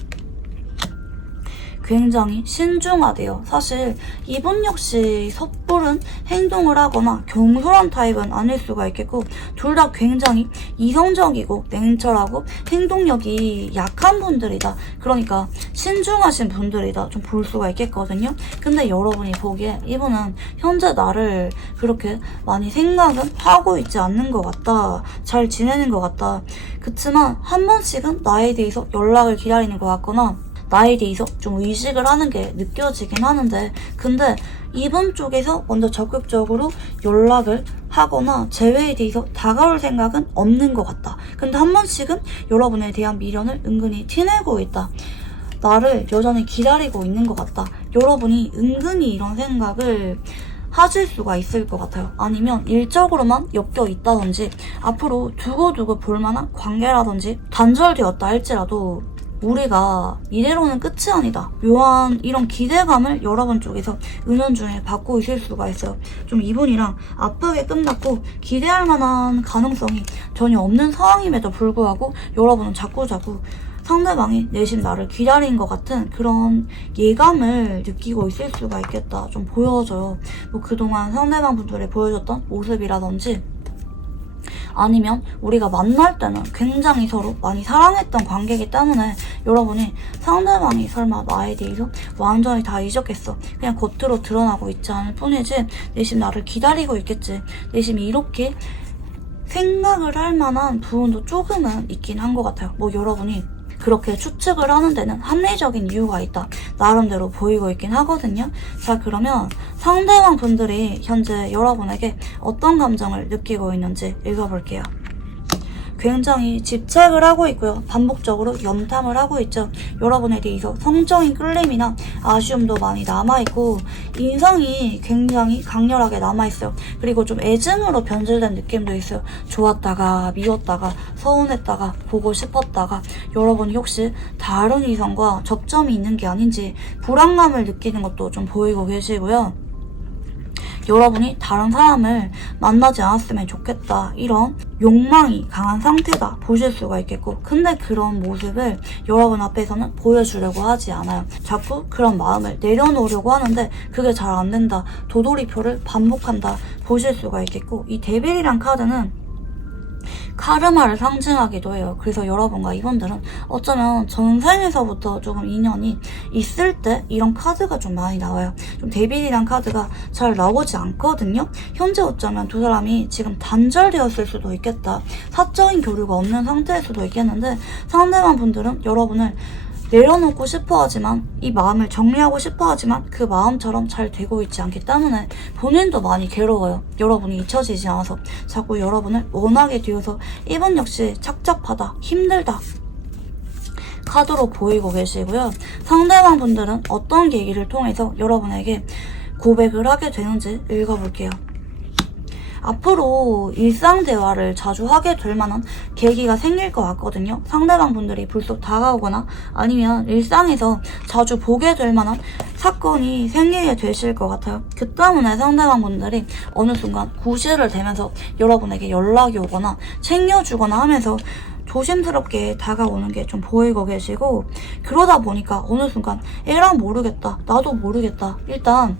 굉장히 신중하대요. 사실 이분 역시 섣부른 행동을 하거나 경솔한 타입은 아닐 수가 있겠고 둘 다 굉장히 이성적이고 냉철하고 행동력이 약한 분들이다. 그러니까 신중하신 분들이다. 좀 볼 수가 있겠거든요. 근데 여러분이 보기에 이분은 현재 나를 그렇게 많이 생각은 하고 있지 않는 것 같다. 잘 지내는 것 같다. 그치만 한 번씩은 나에 대해서 연락을 기다리는 것 같거나 나에 대해서 좀 의식을 하는 게 느껴지긴 하는데 근데 이분 쪽에서 먼저 적극적으로 연락을 하거나 재회에 대해서 다가올 생각은 없는 것 같다. 근데 한 번씩은 여러분에 대한 미련을 은근히 티내고 있다. 나를 여전히 기다리고 있는 것 같다. 여러분이 은근히 이런 생각을 하실 수가 있을 것 같아요. 아니면 일적으로만 엮여 있다든지 앞으로 두고두고 볼만한 관계라든지 단절되었다 할지라도 우리가 이대로는 끝이 아니다. 묘한 이런 기대감을 여러분 쪽에서 은연중에 받고 있을 수가 있어요. 좀 이분이랑 아프게 끝났고 기대할 만한 가능성이 전혀 없는 상황임에도 불구하고 여러분은 자꾸자꾸 상대방이 내심 나를 기다린 것 같은 그런 예감을 느끼고 있을 수가 있겠다. 좀 보여져요. 뭐 그동안 상대방 분들이 보여줬던 모습이라든지 아니면 우리가 만날 때는 굉장히 서로 많이 사랑했던 관계이기 때문에 여러분이 상대방이 설마 나에 대해서 완전히 다 잊었겠어. 그냥 겉으로 드러나고 있지 않을 뿐이지 내심 나를 기다리고 있겠지. 내심이 이렇게 생각을 할 만한 부분도 조금은 있긴 한 것 같아요. 뭐 여러분이 그렇게 추측을 하는 데는 합리적인 이유가 있다. 나름대로 보이고 있긴 하거든요. 자, 그러면 상대방 분들이 현재 여러분에게 어떤 감정을 느끼고 있는지 읽어볼게요. 굉장히 집착을 하고 있고요. 반복적으로 염탐을 하고 있죠. 여러분에 대해서 성적인 끌림이나 아쉬움도 많이 남아있고 인상이 굉장히 강렬하게 남아있어요. 그리고 좀 애증으로 변질된 느낌도 있어요. 좋았다가 미웠다가 서운했다가 보고 싶었다가 여러분이 혹시 다른 이성과 접점이 있는 게 아닌지 불안감을 느끼는 것도 좀 보이고 계시고요. 여러분이 다른 사람을 만나지 않았으면 좋겠다 이런 욕망이 강한 상태다 보실 수가 있겠고 근데 그런 모습을 여러분 앞에서는 보여주려고 하지 않아요. 자꾸 그런 마음을 내려놓으려고 하는데 그게 잘 안 된다. 도돌이표를 반복한다 보실 수가 있겠고 이 데빌이란 카드는 카르마를 상징하기도 해요. 그래서 여러분과 이분들은 어쩌면 전생에서부터 조금 인연이 있을 때 이런 카드가 좀 많이 나와요. 좀 데빌이란 카드가 잘 나오지 않거든요. 현재 어쩌면 두 사람이 지금 단절되었을 수도 있겠다. 사적인 교류가 없는 상태일 수도 있겠는데 상대방 분들은 여러분을 내려놓고 싶어 하지만 이 마음을 정리하고 싶어 하지만 그 마음처럼 잘 되고 있지 않기 때문에 본인도 많이 괴로워요. 여러분이 잊혀지지 않아서 자꾸 여러분을 원하게 되어서 이분 역시 착잡하다, 힘들다 카드로 보이고 계시고요. 상대방 분들은 어떤 계기를 통해서 여러분에게 고백을 하게 되는지 읽어볼게요. 앞으로 일상 대화를 자주 하게 될 만한 계기가 생길 것 같거든요. 상대방 분들이 불쑥 다가오거나 아니면 일상에서 자주 보게 될 만한 사건이 생기게 되실 것 같아요. 그 때문에 상대방 분들이 어느 순간 구실을 대면서 여러분에게 연락이 오거나 챙겨주거나 하면서 조심스럽게 다가오는 게 좀 보이고 계시고, 그러다 보니까 어느 순간 에라 모르겠다, 나도 모르겠다, 일단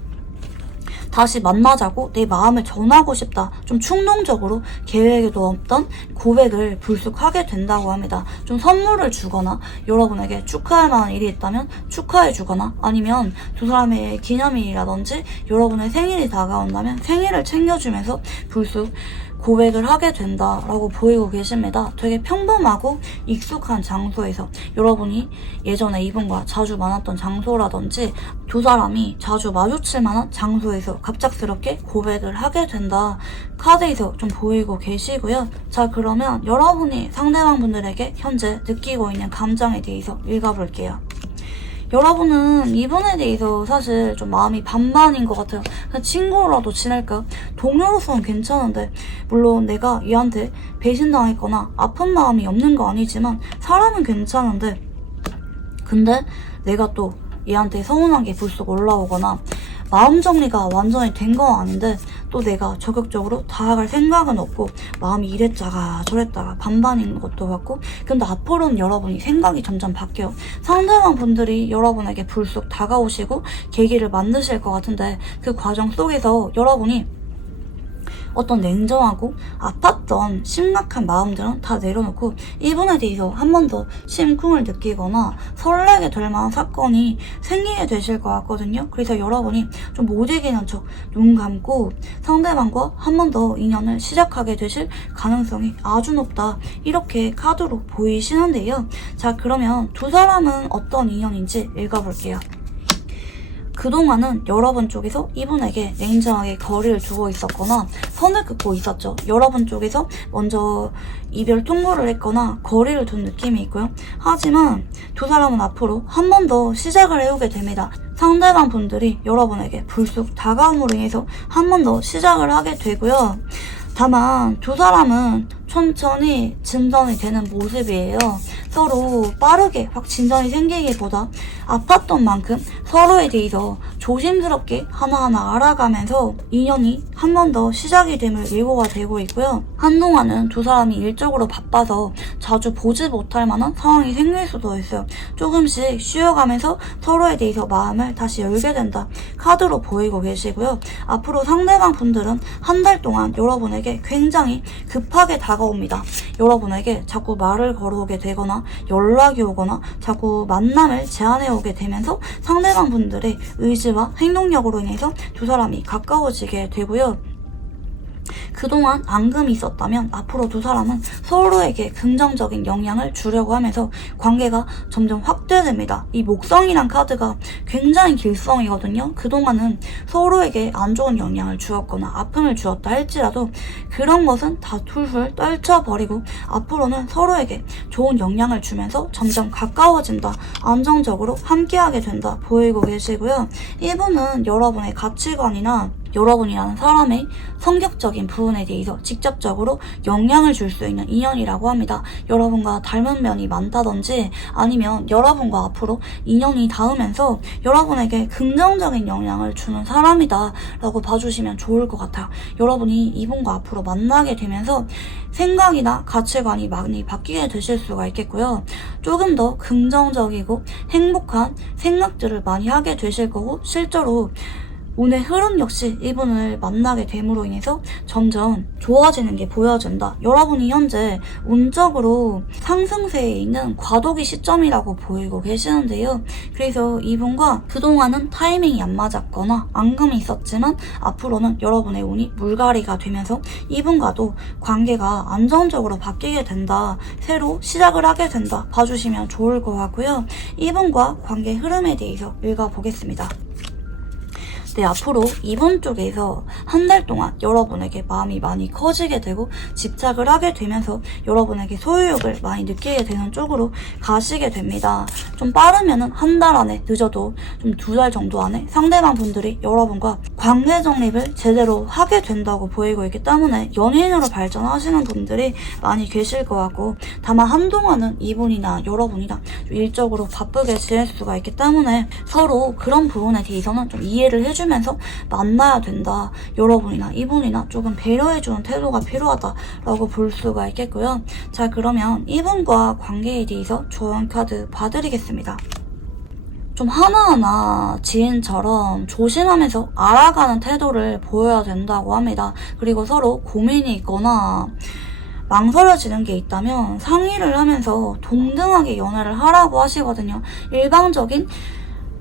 다시 만나자고 내 마음을 전하고 싶다, 좀 충동적으로 계획에도 없던 고백을 불쑥 하게 된다고 합니다. 좀 선물을 주거나 여러분에게 축하할 만한 일이 있다면 축하해 주거나 아니면 두 사람의 기념일이라든지 여러분의 생일이 다가온다면 생일을 챙겨주면서 불쑥 고백을 하게 된다라고 보이고 계십니다. 되게 평범하고 익숙한 장소에서, 여러분이 예전에 이분과 자주 만났던 장소라든지 두 사람이 자주 마주칠 만한 장소에서 갑작스럽게 고백을 하게 된다 카드에서 좀 보이고 계시고요. 자, 그러면 여러분이 상대방 분들에게 현재 느끼고 있는 감정에 대해서 읽어볼게요. 여러분은 이분에 대해서 사실 좀 마음이 반반인 것 같아요. 그냥 친구라도 지낼까? 동료로서는 괜찮은데, 물론 내가 얘한테 배신당했거나 아픈 마음이 없는 거 아니지만 사람은 괜찮은데, 근데 내가 또 얘한테 서운한 게 불쑥 올라오거나 마음 정리가 완전히 된 건 아닌데 또 내가 적극적으로 다가갈 생각은 없고 마음이 이랬다가 저랬다가 반반인 것도 같고, 근데 앞으로는 여러분이 생각이 점점 바뀌어요. 상대방 분들이 여러분에게 불쑥 다가오시고 계기를 만드실 것 같은데 그 과정 속에서 여러분이 어떤 냉정하고 아팠던 심각한 마음들은 다 내려놓고 이분에 대해서 한 번 더 심쿵을 느끼거나 설레게 될 만한 사건이 생기게 되실 것 같거든요. 그래서 여러분이 좀 못 이기는 척 눈 감고 상대방과 한 번 더 인연을 시작하게 되실 가능성이 아주 높다, 이렇게 카드로 보이시는데요. 자, 그러면 두 사람은 어떤 인연인지 읽어볼게요. 그동안은 여러분 쪽에서 이분에게 냉정하게 거리를 두고 있었거나 선을 긋고 있었죠. 여러분 쪽에서 먼저 이별 통보를 했거나 거리를 둔 느낌이 있고요. 하지만 두 사람은 앞으로 한 번 더 시작을 해오게 됩니다. 상대방 분들이 여러분에게 불쑥 다가옴으로 인해서 한 번 더 시작을 하게 되고요. 다만 두 사람은 천천히 진전이 되는 모습이에요. 서로 빠르게 확 진전이 생기기보다 아팠던 만큼 서로에 대해서 조심스럽게 하나하나 알아가면서 인연이 한 번 더 시작이 됨을 예고가 되고 있고요. 한동안은 두 사람이 일적으로 바빠서 자주 보지 못할 만한 상황이 생길 수도 있어요. 조금씩 쉬어가면서 서로에 대해서 마음을 다시 열게 된다 카드로 보이고 계시고요. 앞으로 상대방 분들은 한 달 동안 여러분에게 굉장히 급하게 다가옵니다. 여러분에게 자꾸 말을 걸어오게 되거나 연락이 오거나 자꾸 만남을 제안해 오게 되면서 상대방 분들의 의지와 행동력으로 인해서 두 사람이 가까워지게 되고요. 그동안 앙금이 있었다면 앞으로 두 사람은 서로에게 긍정적인 영향을 주려고 하면서 관계가 점점 확대됩니다. 이 목성이란 카드가 굉장히 길성이거든요. 그동안은 서로에게 안 좋은 영향을 주었거나 아픔을 주었다 할지라도 그런 것은 다 툴툴 떨쳐버리고 앞으로는 서로에게 좋은 영향을 주면서 점점 가까워진다, 안정적으로 함께하게 된다 보이고 계시고요. 이분은 여러분의 가치관이나 여러분이라는 사람의 성격적인 부분에 대해서 직접적으로 영향을 줄 수 있는 인연이라고 합니다. 여러분과 닮은 면이 많다든지 아니면 여러분과 앞으로 인연이 닿으면서 여러분에게 긍정적인 영향을 주는 사람이다 라고 봐주시면 좋을 것 같아요. 여러분이 이분과 앞으로 만나게 되면서 생각이나 가치관이 많이 바뀌게 되실 수가 있겠고요. 조금 더 긍정적이고 행복한 생각들을 많이 하게 되실 거고, 실제로 운의 흐름 역시 이분을 만나게 됨으로 인해서 점점 좋아지는 게 보여진다. 여러분이 현재 운적으로 상승세에 있는 과도기 시점이라고 보이고 계시는데요. 그래서 이분과 그동안은 타이밍이 안 맞았거나 앙금이 있었지만 앞으로는 여러분의 운이 물갈이가 되면서 이분과도 관계가 안정적으로 바뀌게 된다. 새로 시작을 하게 된다. 봐주시면 좋을 것 같고요. 이분과 관계 흐름에 대해서 읽어보겠습니다. 네, 앞으로 이번 쪽에서 한 달 동안 여러분에게 마음이 많이 커지게 되고 집착을 하게 되면서 여러분에게 소유욕을 많이 느끼게 되는 쪽으로 가시게 됩니다. 좀 빠르면은 한 달 안에, 늦어도 좀 2달 정도 안에 상대방 분들이 여러분과 관계 정립을 제대로 하게 된다고 보이고 있기 때문에 연예인으로 발전하시는 분들이 많이 계실 것 같고, 다만 한동안은 이분이나 여러분이랑 좀 일적으로 바쁘게 지낼 수가 있기 때문에 서로 그런 부분에 대해서는 좀 이해를 해주면서 만나야 된다. 여러분이나 이분이나 조금 배려해주는 태도가 필요하다라고 볼 수가 있겠고요. 자, 그러면 이분과 관계에 대해서 조언 카드 봐드리겠습니다. 좀 하나하나 지인처럼 조심하면서 알아가는 태도를 보여야 된다고 합니다. 그리고 서로 고민이 있거나 망설여지는 게 있다면 상의를 하면서 동등하게 연애를 하라고 하시거든요. 일방적인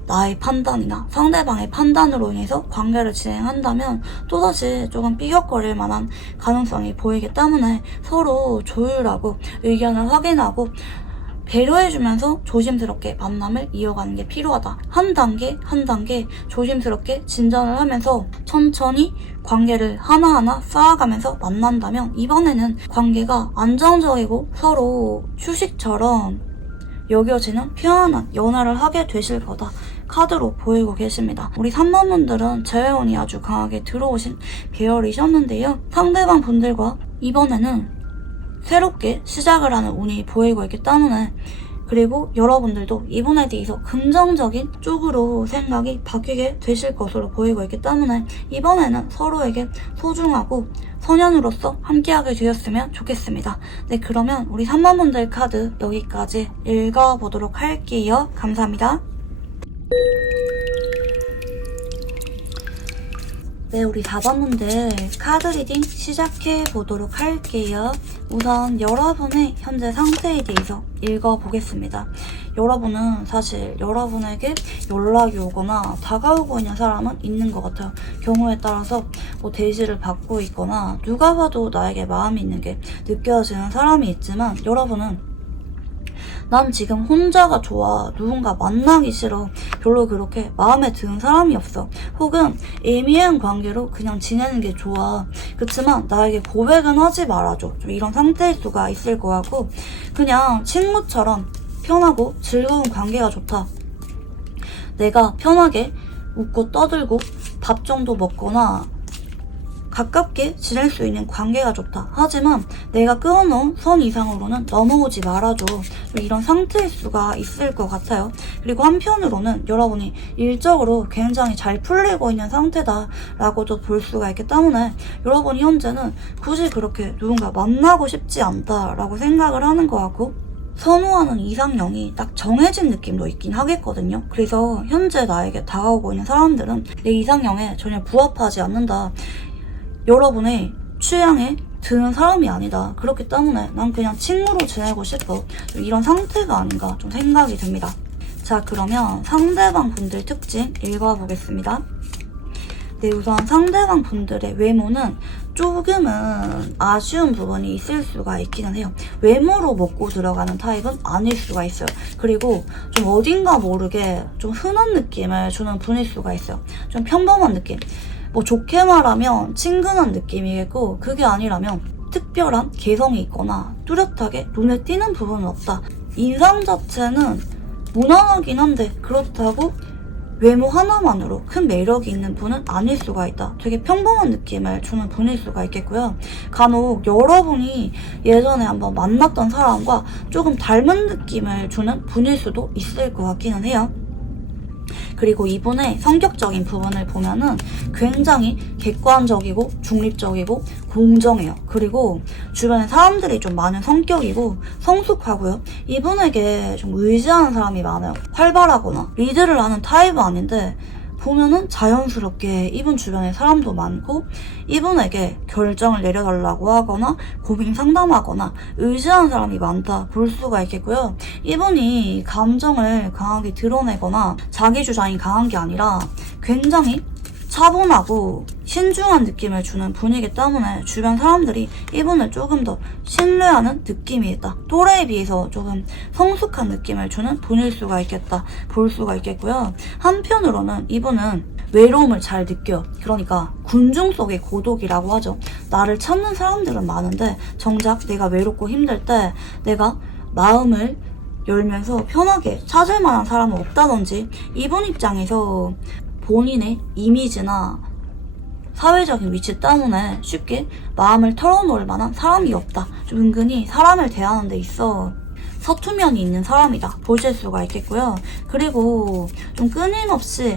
나의 판단이나 상대방의 판단으로 인해서 관계를 진행한다면 또다시 조금 삐걱거릴 만한 가능성이 보이기 때문에 서로 조율하고 의견을 확인하고 배려해주면서 조심스럽게 만남을 이어가는 게 필요하다. 한 단계 한 단계 조심스럽게 진전을 하면서 천천히 관계를 하나하나 쌓아가면서 만난다면 이번에는 관계가 안정적이고 서로 휴식처럼 여겨지는 평안한 연애를 하게 되실 거다. 카드로 보이고 계십니다. 우리 3번 분들은 재회운이 아주 강하게 들어오신 계열이셨는데요. 상대방 분들과 이번에는 새롭게 시작을 하는 운이 보이고 있기 때문에, 그리고 여러분들도 이분에 대해서 긍정적인 쪽으로 생각이 바뀌게 되실 것으로 보이고 있기 때문에 이번에는 서로에게 소중하고 선연으로서 함께하게 되었으면 좋겠습니다. 네, 그러면 우리 3번 분들 카드 여기까지 읽어보도록 할게요. 감사합니다. 네, 우리 4번분들 카드 리딩 시작해보도록 할게요. 우선 여러분의 현재 상태에 대해서 읽어보겠습니다. 여러분은 사실 여러분에게 연락이 오거나 다가오고 있는 사람은 있는 것 같아요. 경우에 따라서 뭐 대시를 받고 있거나 누가 봐도 나에게 마음이 있는 게 느껴지는 사람이 있지만, 여러분은 난 지금 혼자가 좋아, 누군가 만나기 싫어, 별로 그렇게 마음에 드는 사람이 없어, 혹은 애매한 관계로 그냥 지내는 게 좋아, 그치만 나에게 고백은 하지 말아줘, 좀 이런 상태일 수가 있을 것 같고, 그냥 친구처럼 편하고 즐거운 관계가 좋다, 내가 편하게 웃고 떠들고 밥 정도 먹거나 가깝게 지낼 수 있는 관계가 좋다. 하지만 내가 끊어놓은 선 이상으로는 넘어오지 말아줘. 이런 상태일 수가 있을 것 같아요. 그리고 한편으로는 여러분이 일적으로 굉장히 잘 풀리고 있는 상태다라고도 볼 수가 있기 때문에 여러분이 현재는 굳이 그렇게 누군가 만나고 싶지 않다라고 생각을 하는 것 같고, 선호하는 이상형이 딱 정해진 느낌도 있긴 하겠거든요. 그래서 현재 나에게 다가오고 있는 사람들은 내 이상형에 전혀 부합하지 않는다, 여러분의 취향에 드는 사람이 아니다, 그렇기 때문에 난 그냥 친구로 지내고 싶어, 이런 상태가 아닌가 좀 생각이 듭니다. 자, 그러면 상대방 분들 특징 읽어보겠습니다. 네, 우선 상대방 분들의 외모는 조금은 아쉬운 부분이 있을 수가 있기는 해요. 외모로 먹고 들어가는 타입은 아닐 수가 있어요. 그리고 좀 어딘가 모르게 좀 흔한 느낌을 주는 분일 수가 있어요. 좀 평범한 느낌, 뭐 좋게 말하면 친근한 느낌이겠고, 그게 아니라면 특별한 개성이 있거나 뚜렷하게 눈에 띄는 부분은 없다. 인상 자체는 무난하긴 한데 그렇다고 외모 하나만으로 큰 매력이 있는 분은 아닐 수가 있다. 되게 평범한 느낌을 주는 분일 수가 있겠고요. 간혹 여러분이 예전에 한번 만났던 사람과 조금 닮은 느낌을 주는 분일 수도 있을 것 같기는 해요. 그리고 이분의 성격적인 부분을 보면은 굉장히 객관적이고 중립적이고 공정해요. 그리고 주변에 사람들이 좀 많은 성격이고 성숙하고요. 이분에게 좀 의지하는 사람이 많아요. 활발하거나 리드를 하는 타입은 아닌데 보면은 자연스럽게 이분 주변에 사람도 많고 이분에게 결정을 내려달라고 하거나 고민 상담하거나 의지하는 사람이 많다 볼 수가 있겠고요. 이분이 감정을 강하게 드러내거나 자기 주장이 강한 게 아니라 굉장히 차분하고 신중한 느낌을 주는 분이기 때문에 주변 사람들이 이분을 조금 더 신뢰하는 느낌이 있다. 또래에 비해서 조금 성숙한 느낌을 주는 분일 수가 있겠다. 볼 수가 있겠고요. 한편으로는 이분은 외로움을 잘 느껴요. 그러니까 군중 속의 고독이라고 하죠. 나를 찾는 사람들은 많은데 정작 내가 외롭고 힘들 때 내가 마음을 열면서 편하게 찾을 만한 사람은 없다든지 이분 입장에서 본인의 이미지나 사회적인 위치 때문에 쉽게 마음을 털어놓을 만한 사람이 없다. 좀 은근히 사람을 대하는 데 있어 서투면이 있는 사람이다 보실 수가 있겠고요. 그리고 좀 끊임없이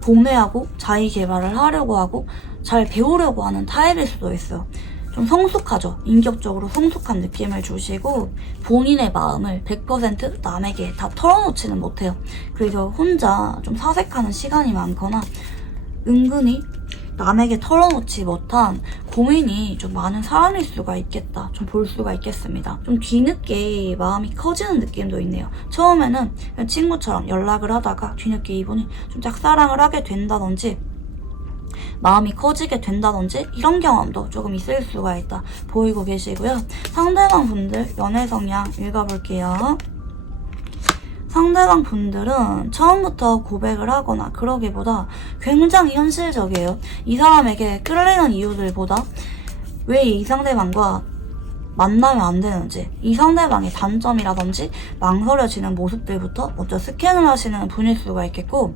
복뇌하고 자기 개발을 하려고 하고 잘 배우려고 하는 타입일 수도 있어요. 좀 성숙하죠. 인격적으로 성숙한 느낌을 주시고 본인의 마음을 100% 남에게 다 털어놓지는 못해요. 그래서 혼자 좀 사색하는 시간이 많거나 은근히 남에게 털어놓지 못한 고민이 좀 많은 사람일 수가 있겠다. 좀 볼 수가 있겠습니다. 좀 뒤늦게 마음이 커지는 느낌도 있네요. 처음에는 그냥 친구처럼 연락을 하다가 뒤늦게 이분이 좀 짝사랑을 하게 된다든지 마음이 커지게 된다든지 이런 경험도 조금 있을 수가 있다 보이고 계시고요. 상대방 분들 연애 성향 읽어볼게요. 상대방 분들은 처음부터 고백을 하거나 그러기보다 굉장히 현실적이에요. 이 사람에게 끌리는 이유들보다 왜 이 상대방과 만나면 안 되는지, 이 상대방의 단점이라든지 망설여지는 모습들부터 먼저 스캔을 하시는 분일 수가 있겠고,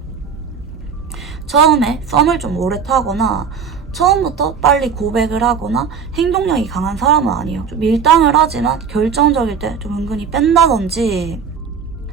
처음에 썸을 좀 오래 타거나 처음부터 빨리 고백을 하거나 행동력이 강한 사람은 아니에요. 좀 밀당을 하지만 결정적일 때 좀 은근히 뺀다든지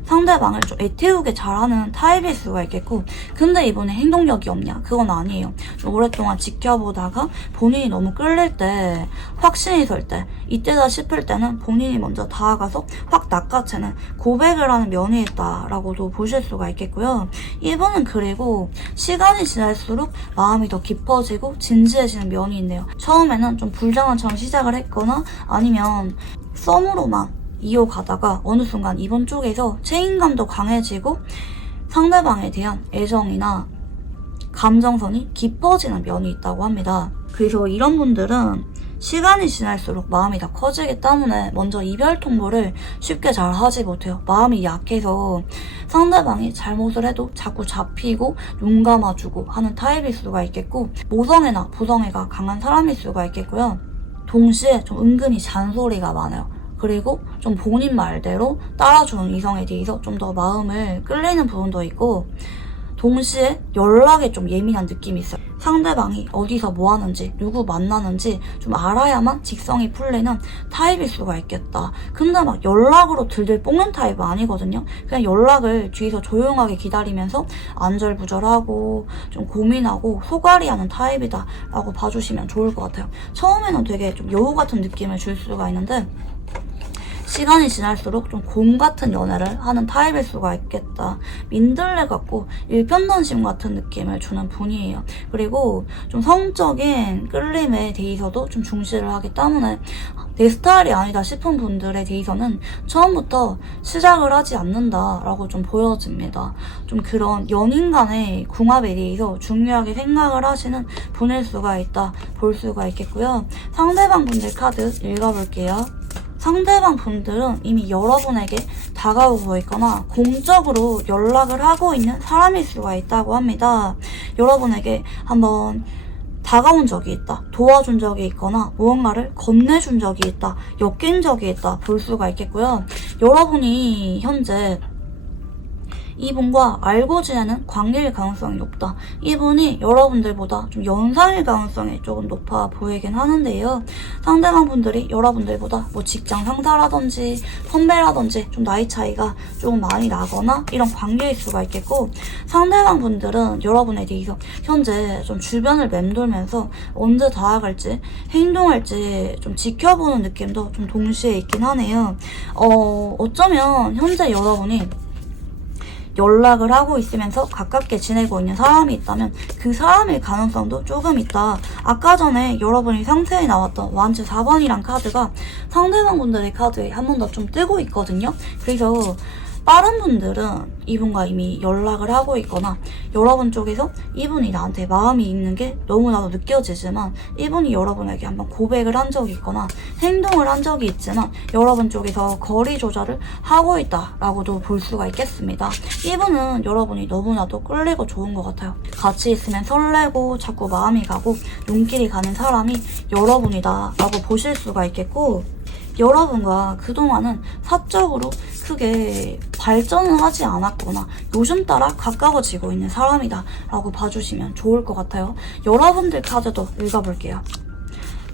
상대방을 좀 애태우게 잘하는 타입일 수가 있겠고, 근데 이번에 행동력이 없냐? 그건 아니에요. 좀 오랫동안 지켜보다가 본인이 너무 끌릴 때, 확신이 설 때, 이때다 싶을 때는 본인이 먼저 다가가서 확 낚아채는 고백을 하는 면이 있다라고도 보실 수가 있겠고요. 이분은 그리고 시간이 지날수록 마음이 더 깊어지고 진지해지는 면이 있네요. 처음에는 좀 불장난처럼 시작을 했거나 아니면 썸으로만 이어가다가 어느 순간 이번 쪽에서 책임감도 강해지고 상대방에 대한 애정이나 감정선이 깊어지는 면이 있다고 합니다. 그래서 이런 분들은 시간이 지날수록 마음이 다 커지기 때문에 먼저 이별 통보를 쉽게 잘 하지 못해요. 마음이 약해서 상대방이 잘못을 해도 자꾸 잡히고 눈 감아주고 하는 타입일 수가 있겠고, 모성애나 부성애가 강한 사람일 수가 있겠고요. 동시에 좀 은근히 잔소리가 많아요. 그리고 좀 본인 말대로 따라주는 이성에 대해서 좀 더 마음을 끌리는 부분도 있고, 동시에 연락에 좀 예민한 느낌이 있어요. 상대방이 어디서 뭐 하는지, 누구 만나는지 좀 알아야만 직성이 풀리는 타입일 수가 있겠다. 근데 막 연락으로 들들 볶는 타입은 아니거든요. 그냥 연락을 뒤에서 조용하게 기다리면서 안절부절하고 좀 고민하고 소갈이하는 타입이다 라고 봐주시면 좋을 것 같아요. 처음에는 되게 좀 여우 같은 느낌을 줄 수가 있는데 시간이 지날수록 좀 곰 같은 연애를 하는 타입일 수가 있겠다. 민들레 같고 일편단심 같은 느낌을 주는 분이에요. 그리고 좀 성적인 끌림에 대해서도 좀 중시를 하기 때문에 내 스타일이 아니다 싶은 분들에 대해서는 처음부터 시작을 하지 않는다라고 좀 보여집니다. 좀 그런 연인 간의 궁합에 대해서 중요하게 생각을 하시는 분일 수가 있다 볼 수가 있겠고요. 상대방 분들 카드 읽어볼게요. 상대방 분들은 이미 여러분에게 다가오고 있거나 공적으로 연락을 하고 있는 사람일 수가 있다고 합니다. 여러분에게 한번 다가온 적이 있다, 도와준 적이 있거나 무언가를 건네준 적이 있다, 엮인 적이 있다 볼 수가 있겠고요. 여러분이 현재 이분과 알고 지내는 관계일 가능성이 높다. 이분이 여러분들보다 좀 연상일 가능성이 조금 높아 보이긴 하는데요. 상대방 분들이 여러분들보다 뭐 직장 상사라든지 선배라든지 좀 나이 차이가 조금 많이 나거나 이런 관계일 수가 있겠고, 상대방 분들은 여러분에 대해서 현재 좀 주변을 맴돌면서 언제 다가갈지 행동할지 좀 지켜보는 느낌도 좀 동시에 있긴 하네요. 어쩌면 현재 여러분이 연락을 하고 있으면서 가깝게 지내고 있는 사람이 있다면 그 사람일 가능성도 조금 있다. 아까 전에 여러분이 상세히 나왔던 완주 4번이란 카드가 상대방분들의 카드에 한 번 더 좀 뜨고 있거든요. 그래서 다른 분들은 이분과 이미 연락을 하고 있거나 여러분 쪽에서 이분이 나한테 마음이 있는 게 너무나도 느껴지지만 이분이 여러분에게 한번 고백을 한 적이 있거나 행동을 한 적이 있지만 여러분 쪽에서 거리 조절을 하고 있다라고도 볼 수가 있겠습니다. 이분은 여러분이 너무나도 끌리고 좋은 것 같아요. 같이 있으면 설레고 자꾸 마음이 가고 눈길이 가는 사람이 여러분이다 라고 보실 수가 있겠고, 여러분과 그동안은 사적으로 크게 발전을 하지 않았거나 요즘 따라 가까워지고 있는 사람이다 라고 봐주시면 좋을 것 같아요. 여러분들 카드도 읽어볼게요.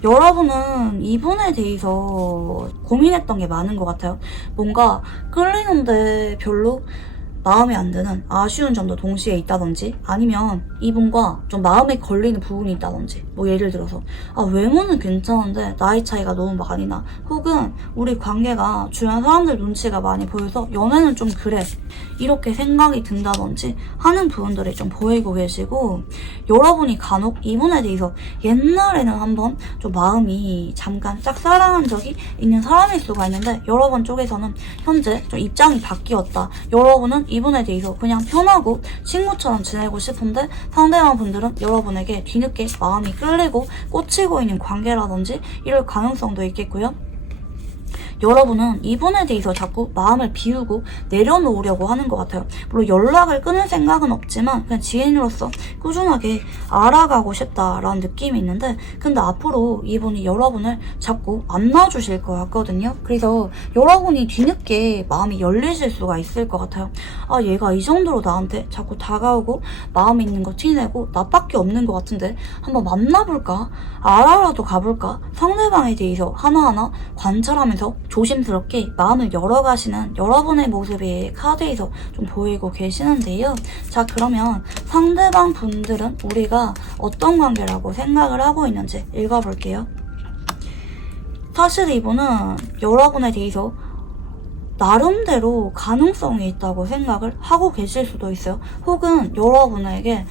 여러분은 이분에 대해서 고민했던 게 많은 것 같아요. 뭔가 끌리는데 별로 마음에 안 드는 아쉬운 점도 동시에 있다든지, 아니면 이분과 좀 마음에 걸리는 부분이 있다든지, 뭐 예를 들어서 외모는 괜찮은데 나이 차이가 너무 많이 나, 혹은 우리 관계가 주변 사람들 눈치가 많이 보여서 연애는 좀 그래, 이렇게 생각이 든다든지 하는 부분들이 좀 보이고 계시고, 여러분이 간혹 이분에 대해서 옛날에는 한번 좀 마음이 잠깐 짝사랑한 적이 있는 사람일 수가 있는데 여러분 쪽에서는 현재 좀 입장이 바뀌었다. 여러분은 이분에 대해서 그냥 편하고 친구처럼 지내고 싶은데 상대방 분들은 여러분에게 뒤늦게 마음이 끌리고 꽂히고 있는 관계라든지 이럴 가능성도 있겠고요. 여러분은 이분에 대해서 자꾸 마음을 비우고 내려놓으려고 하는 것 같아요. 물론 연락을 끊을 생각은 없지만 그냥 지인으로서 꾸준하게 알아가고 싶다라는 느낌이 있는데, 근데 앞으로 이분이 여러분을 자꾸 안놔주실 것 같거든요. 그래서 여러분이 뒤늦게 마음이 열리실 수가 있을 것 같아요. 얘가 이 정도로 나한테 자꾸 다가오고 마음이 있는 거 티내고 나밖에 없는 것 같은데 한번 만나볼까? 알아라도 가볼까? 상대방에 대해서 하나하나 관찰하면서 조심스럽게 마음을 열어가시는 여러분의 모습이 카드에서 좀 보이고 계시는데요. 자, 그러면 상대방 분들은 우리가 어떤 관계라고 생각을 하고 있는지 읽어볼게요. 사실 이분은 여러분에 대해서 나름대로 가능성이 있다고 생각을 하고 계실 수도 있어요. 혹은 여러분에게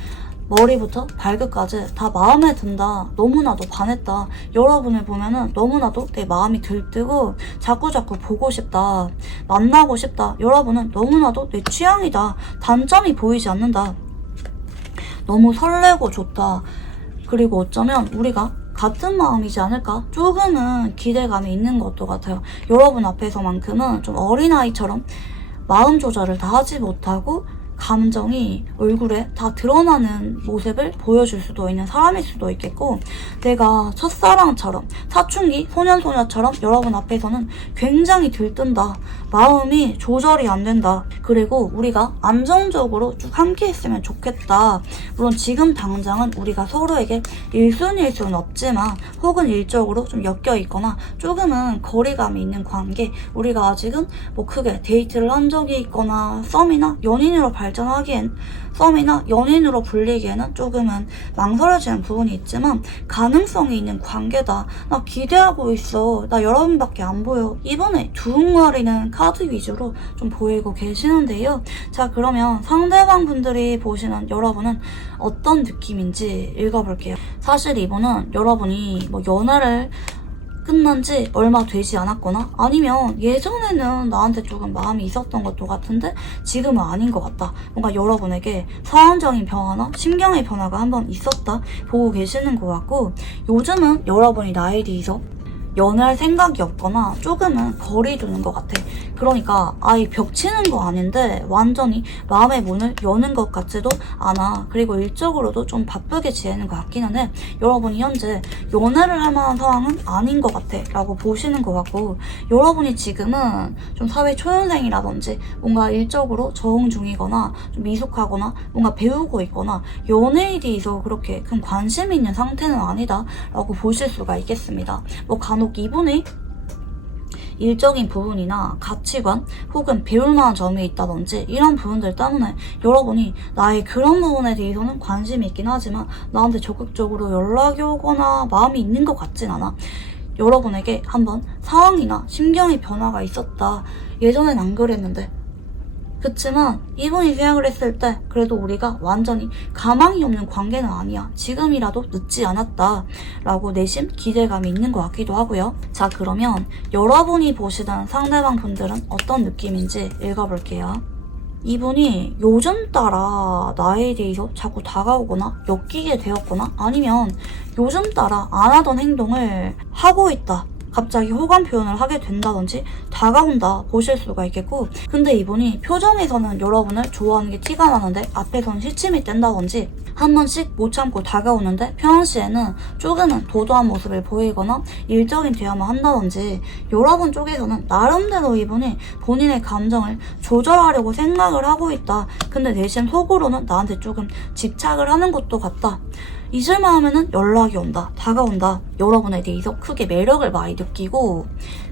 머리부터 발끝까지 다 마음에 든다, 너무나도 반했다, 여러분을 보면은 너무나도 내 마음이 들뜨고 자꾸자꾸 보고 싶다, 만나고 싶다, 여러분은 너무나도 내 취향이다, 단점이 보이지 않는다, 너무 설레고 좋다, 그리고 어쩌면 우리가 같은 마음이지 않을까? 조금은 기대감이 있는 것도 같아요. 여러분 앞에서만큼은 좀 어린아이처럼 마음 조절을 다 하지 못하고 감정이 얼굴에 다 드러나는 모습을 보여줄 수도 있는 사람일 수도 있겠고, 내가 첫사랑처럼 사춘기 소년소녀처럼 여러분 앞에서는 굉장히 들뜬다, 마음이 조절이 안 된다, 그리고 우리가 안정적으로 쭉 함께 했으면 좋겠다, 물론 지금 당장은 우리가 서로에게 1순위일 수는 없지만 혹은 일적으로 좀 엮여있거나 조금은 거리감이 있는 관계, 우리가 아직은 뭐 크게 데이트를 한 적이 있거나 썸이나 연인으로 발전하기엔, 썸이나 연인으로 불리기에는 조금은 망설여지는 부분이 있지만 가능성이 있는 관계다, 나 기대하고 있어, 나 여러분밖에 안 보여, 이번에 두웅거리는 카드 위주로 좀 보이고 계시는데요. 자, 그러면 상대방 분들이 보시는 여러분은 어떤 느낌인지 읽어볼게요. 사실 이분은 여러분이 뭐 연애를 끝난 지 얼마 되지 않았거나 아니면 예전에는 나한테 조금 마음이 있었던 것도 같은데 지금은 아닌 것 같다, 뭔가 여러분에게 사원적인 변화나 심경의 변화가 한번 있었다 보고 계시는 것 같고, 요즘은 여러분이 나에 대해서 연애할 생각이 없거나 조금은 거리 두는 것 같아. 그러니까 아예 벽 치는 거 아닌데 완전히 마음의 문을 여는 것 같지도 않아. 그리고 일적으로도 좀 바쁘게 지내는 것 같기는 해. 여러분이 현재 연애를 할 만한 상황은 아닌 것 같아 라고 보시는 것 같고, 여러분이 지금은 좀 사회 초년생이라든지 뭔가 일적으로 적응 중이거나 좀 미숙하거나 뭔가 배우고 있거나 연애에 대해서 그렇게 큰 관심이 있는 상태는 아니다 라고 보실 수가 있겠습니다. 뭐 간혹 이분의 일적인 부분이나 가치관 혹은 배울 만한 점이 있다든지 이런 부분들 때문에 여러분이 나의 그런 부분에 대해서는 관심이 있긴 하지만 나한테 적극적으로 연락이 오거나 마음이 있는 것 같진 않아. 여러분에게 한번 상황이나 심경의 변화가 있었다, 예전엔 안 그랬는데 그치만 이분이 계약을 했을 때 그래도 우리가 완전히 가망이 없는 관계는 아니야. 지금이라도 늦지 않았다 라고 내심 기대감이 있는 것 같기도 하고요. 자, 그러면 여러분이 보시던 상대방 분들은 어떤 느낌인지 읽어볼게요. 이분이 요즘 따라 나에 대해서 자꾸 다가오거나 엮이게 되었거나 아니면 요즘 따라 안 하던 행동을 하고 있다. 갑자기 호감 표현을 하게 된다든지 다가온다 보실 수가 있겠고, 근데 이분이 표정에서는 여러분을 좋아하는 게 티가 나는데 앞에서는 시침이 뗀다든지 한 번씩 못 참고 다가오는데 평상시에는 조금은 도도한 모습을 보이거나 일적인 대화만 한다든지 여러분 쪽에서는 나름대로 이분이 본인의 감정을 조절하려고 생각을 하고 있다. 근데 내심 속으로는 나한테 조금 집착을 하는 것도 같다. 잊을만 하면은 연락이 온다, 다가온다. 여러분에 대해서 크게 매력을 많이 느끼고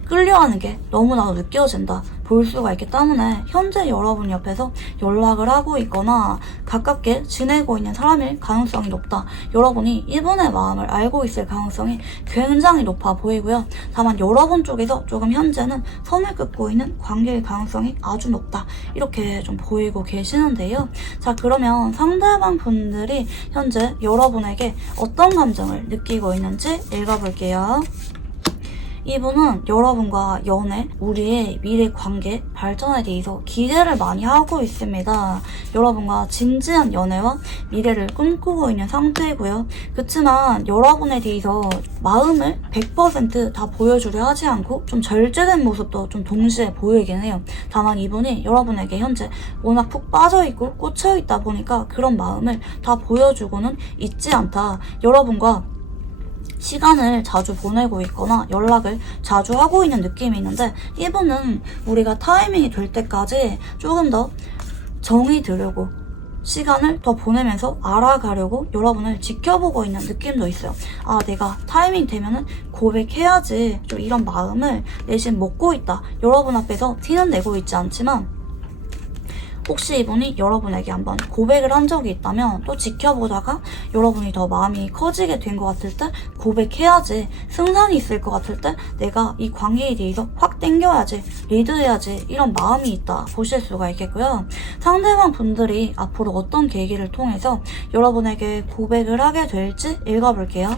끌려하는 게 너무나도 느껴진다 볼 수가 있기 때문에 현재 여러분 옆에서 연락을 하고 있거나 가깝게 지내고 있는 사람일 가능성이 높다. 여러분이 이분의 마음을 알고 있을 가능성이 굉장히 높아 보이고요. 다만 여러분 쪽에서 조금 현재는 선을 긋고 있는 관계일 가능성이 아주 높다. 이렇게 좀 보이고 계시는데요. 자, 그러면 상대방 분들이 현재 여러분에게 어떤 감정을 느끼고 있는지 읽어볼게요. 이분은 여러분과 연애, 우리의 미래 관계 발전에 대해서 기대를 많이 하고 있습니다. 여러분과 진지한 연애와 미래를 꿈꾸고 있는 상태이고요. 그렇지만 여러분에 대해서 마음을 100% 다 보여주려 하지 않고 좀 절제된 모습도 좀 동시에 보이긴 해요. 다만 이분이 여러분에게 현재 워낙 푹 빠져있고 꽂혀있다 보니까 그런 마음을 다 보여주고는 있지 않다. 여러분과 시간을 자주 보내고 있거나 연락을 자주 하고 있는 느낌이 있는데 이분은 우리가 타이밍이 될 때까지 조금 더 정이 들려고 시간을 더 보내면서 알아가려고 여러분을 지켜보고 있는 느낌도 있어요. 아, 내가 타이밍 되면은 고백해야지. 좀 이런 마음을 내심 먹고 있다. 여러분 앞에서 티는 내고 있지 않지만 혹시 이분이 여러분에게 한번 고백을 한 적이 있다면 또 지켜보다가 여러분이 더 마음이 커지게 된 것 같을 때 고백해야지, 승산이 있을 것 같을 때 내가 이 관계에 대해서 확 땡겨야지, 리드해야지 이런 마음이 있다 보실 수가 있겠고요. 상대방 분들이 앞으로 어떤 계기를 통해서 여러분에게 고백을 하게 될지 읽어볼게요.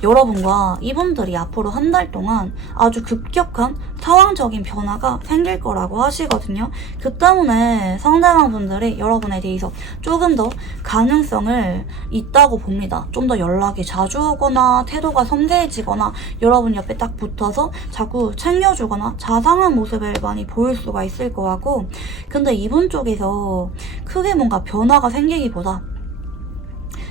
여러분과 이분들이 앞으로 한 달 동안 아주 급격한 상황적인 변화가 생길 거라고 하시거든요. 그 때문에 상대방 분들이 여러분에 대해서 조금 더 가능성을 있다고 봅니다. 좀 더 연락이 자주 오거나 태도가 섬세해지거나 여러분 옆에 딱 붙어서 자꾸 챙겨주거나 자상한 모습을 많이 보일 수가 있을 것 같고, 근데 이분 쪽에서 크게 뭔가 변화가 생기기보다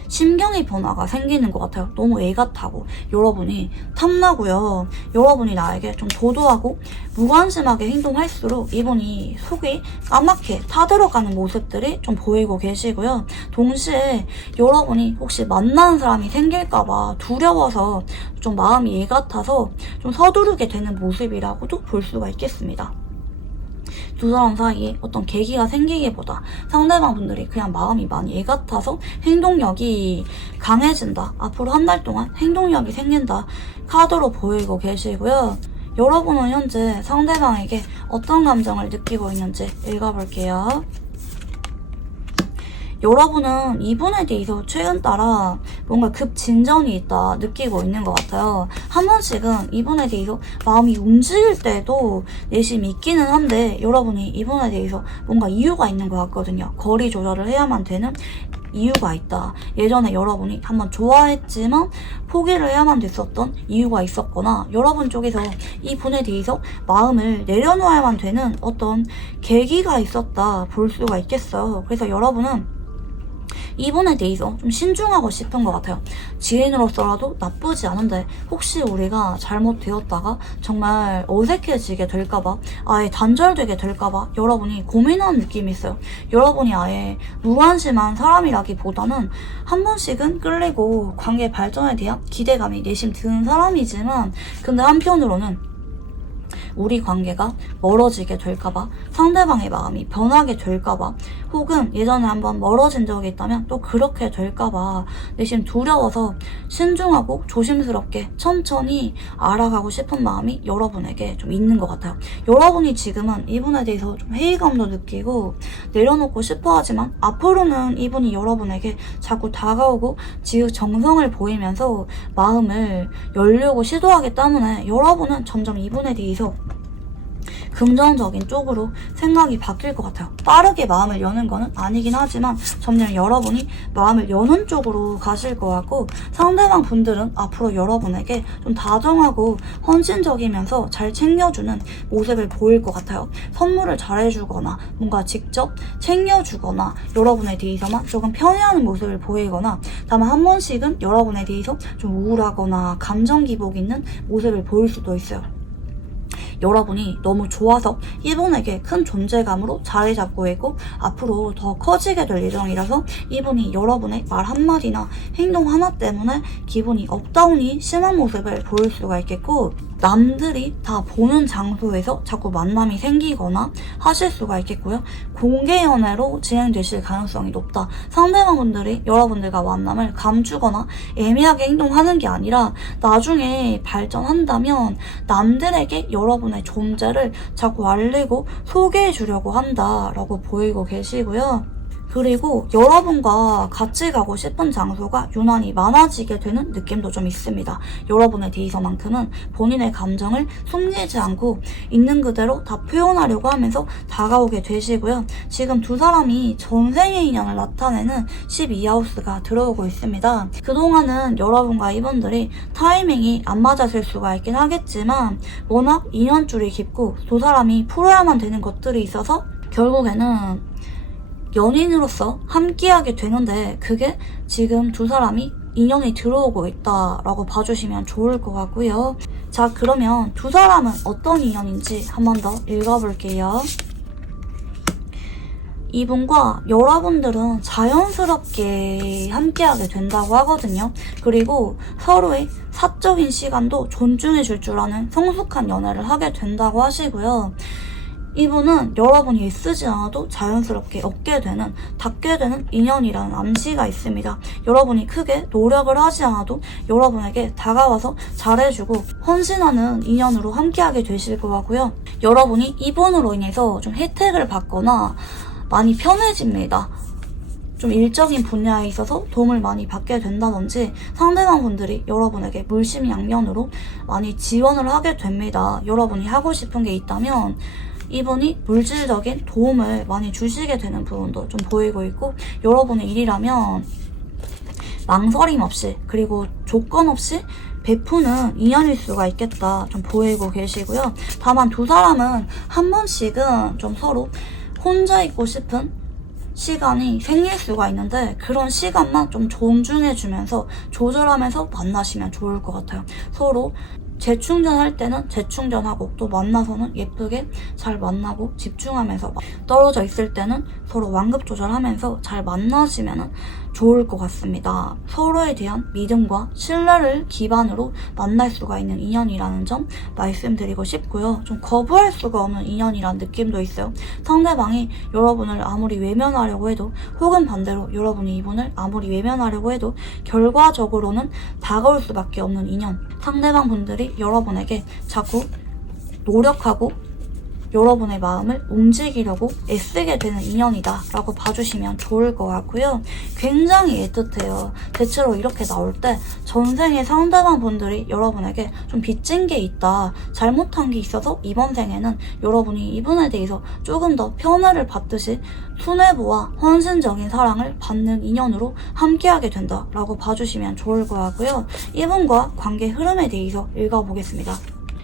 심경의 변화가 생기는 것 같아요. 너무 애 같다고 여러분이 탐나고요. 여러분이 나에게 좀 도도하고 무관심하게 행동할수록 이분이 속이 까맣게 타들어가는 모습들이 좀 보이고 계시고요. 동시에 여러분이 혹시 만나는 사람이 생길까봐 두려워서 좀 마음이 애 같아서 좀 서두르게 되는 모습이라고도 볼 수가 있겠습니다. 두 사람 사이에 어떤 계기가 생기기보다 상대방 분들이 그냥 마음이 많이 애 같아서 행동력이 강해진다. 앞으로 한 달 동안 행동력이 생긴다. 카드로 보이고 계시고요. 여러분은 현재 상대방에게 어떤 감정을 느끼고 있는지 읽어볼게요. 여러분은 이분에 대해서 최근 따라 뭔가 급진전이 있다 느끼고 있는 것 같아요. 한 번씩은 이분에 대해서 마음이 움직일 때도 내심 있기는 한데 여러분이 이분에 대해서 뭔가 이유가 있는 것 같거든요. 거리 조절을 해야만 되는 이유가 있다. 예전에 여러분이 한번 좋아했지만 포기를 해야만 됐었던 이유가 있었거나 여러분 쪽에서 이분에 대해서 마음을 내려놓아야만 되는 어떤 계기가 있었다 볼 수가 있겠어요. 그래서 여러분은 이분에 대해서 좀 신중하고 싶은 것 같아요. 지인으로서라도 나쁘지 않은데 혹시 우리가 잘못되었다가 정말 어색해지게 될까봐, 아예 단절되게 될까봐 여러분이 고민하는 느낌이 있어요. 여러분이 아예 무관심한 사람이라기보다는 한 번씩은 끌리고 관계 발전에 대한 기대감이 내심 드는 사람이지만 근데 한편으로는 우리 관계가 멀어지게 될까봐, 상대방의 마음이 변하게 될까봐, 혹은 예전에 한번 멀어진 적이 있다면 또 그렇게 될까봐 내심 두려워서 신중하고 조심스럽게 천천히 알아가고 싶은 마음이 여러분에게 좀 있는 것 같아요. 여러분이 지금은 이분에 대해서 좀 회의감도 느끼고 내려놓고 싶어 하지만 앞으로는 이분이 여러분에게 자꾸 다가오고 정성을 보이면서 마음을 열려고 시도하기 때문에 여러분은 점점 이분에 대해서 긍정적인 쪽으로 생각이 바뀔 것 같아요. 빠르게 마음을 여는 거는 아니긴 하지만 점점 여러분이 마음을 여는 쪽으로 가실 것 같고, 상대방 분들은 앞으로 여러분에게 좀 다정하고 헌신적이면서 잘 챙겨주는 모습을 보일 것 같아요. 선물을 잘해주거나 뭔가 직접 챙겨주거나 여러분에 대해서만 조금 편애하는 모습을 보이거나, 다만 한 번씩은 여러분에 대해서 좀 우울하거나 감정 기복 있는 모습을 보일 수도 있어요. 여러분이 너무 좋아서 이분에게 큰 존재감으로 자리 잡고 있고 앞으로 더 커지게 될 예정이라서 이분이 여러분의 말 한마디나 행동 하나 때문에 기분이 업다운이 심한 모습을 보일 수가 있겠고, 남들이 다 보는 장소에서 자꾸 만남이 생기거나 하실 수가 있겠고요. 공개 연애로 진행되실 가능성이 높다. 상대방분들이 여러분들과 만남을 감추거나 애매하게 행동하는 게 아니라 나중에 발전한다면 남들에게 여러분의 존재를 자꾸 알리고 소개해 주려고 한다라고 보이고 계시고요. 그리고 여러분과 같이 가고 싶은 장소가 유난히 많아지게 되는 느낌도 좀 있습니다. 여러분에 대해서만큼은 본인의 감정을 숨기지 않고 있는 그대로 다 표현하려고 하면서 다가오게 되시고요. 지금 두 사람이 전생의 인연을 나타내는 12하우스가 들어오고 있습니다. 그동안은 여러분과 이분들이 타이밍이 안 맞았을 수가 있긴 하겠지만 워낙 인연줄이 깊고 두 사람이 풀어야만 되는 것들이 있어서 결국에는 연인으로서 함께하게 되는데, 그게 지금 두 사람이 인연이 들어오고 있다라고 봐주시면 좋을 것 같고요. 자, 그러면 두 사람은 어떤 인연인지 한 번 더 읽어볼게요. 이분과 여러분들은 자연스럽게 함께하게 된다고 하거든요. 그리고 서로의 사적인 시간도 존중해줄 줄 아는 성숙한 연애를 하게 된다고 하시고요. 이분은 여러분이 애쓰지 않아도 자연스럽게 얻게 되는, 닿게 되는 인연이라는 암시가 있습니다. 여러분이 크게 노력을 하지 않아도 여러분에게 다가와서 잘해주고 헌신하는 인연으로 함께하게 되실 것 같고요. 여러분이 이분으로 인해서 좀 혜택을 받거나 많이 편해집니다. 좀 일적인 분야에 있어서 도움을 많이 받게 된다든지 상대방 분들이 여러분에게 물심양면으로 많이 지원을 하게 됩니다. 여러분이 하고 싶은 게 있다면 이분이 물질적인 도움을 많이 주시게 되는 부분도 좀 보이고 있고, 여러분의 일이라면 망설임 없이 그리고 조건 없이 베푸는 인연일 수가 있겠다 좀 보이고 계시고요. 다만 두 사람은 한 번씩은 좀 서로 혼자 있고 싶은 시간이 생길 수가 있는데 그런 시간만 좀 존중해주면서 조절하면서 만나시면 좋을 것 같아요. 서로 재충전할 때는 재충전하고 또 만나서는 예쁘게 잘 만나고 집중하면서, 떨어져 있을 때는 서로 완급 조절하면서 잘 만나시면 좋을 것 같습니다. 서로에 대한 믿음과 신뢰를 기반으로 만날 수가 있는 인연이라는 점 말씀드리고 싶고요. 좀 거부할 수가 없는 인연이라는 느낌도 있어요. 상대방이 여러분을 아무리 외면하려고 해도, 혹은 반대로 여러분이 이분을 아무리 외면하려고 해도 결과적으로는 다가올 수밖에 없는 인연. 상대방 분들이 여러분에게 자꾸 노력하고 여러분의 마음을 움직이려고 애쓰게 되는 인연이다 라고 봐주시면 좋을 것 같고요. 굉장히 애틋해요. 대체로 이렇게 나올 때 전생의 상대방 분들이 여러분에게 좀 빚진 게 있다, 잘못한 게 있어서 이번 생에는 여러분이 이분에 대해서 조금 더 편애를 받듯이 순애보와 헌신적인 사랑을 받는 인연으로 함께하게 된다 라고 봐주시면 좋을 것 같고요. 이분과 관계 흐름에 대해서 읽어보겠습니다.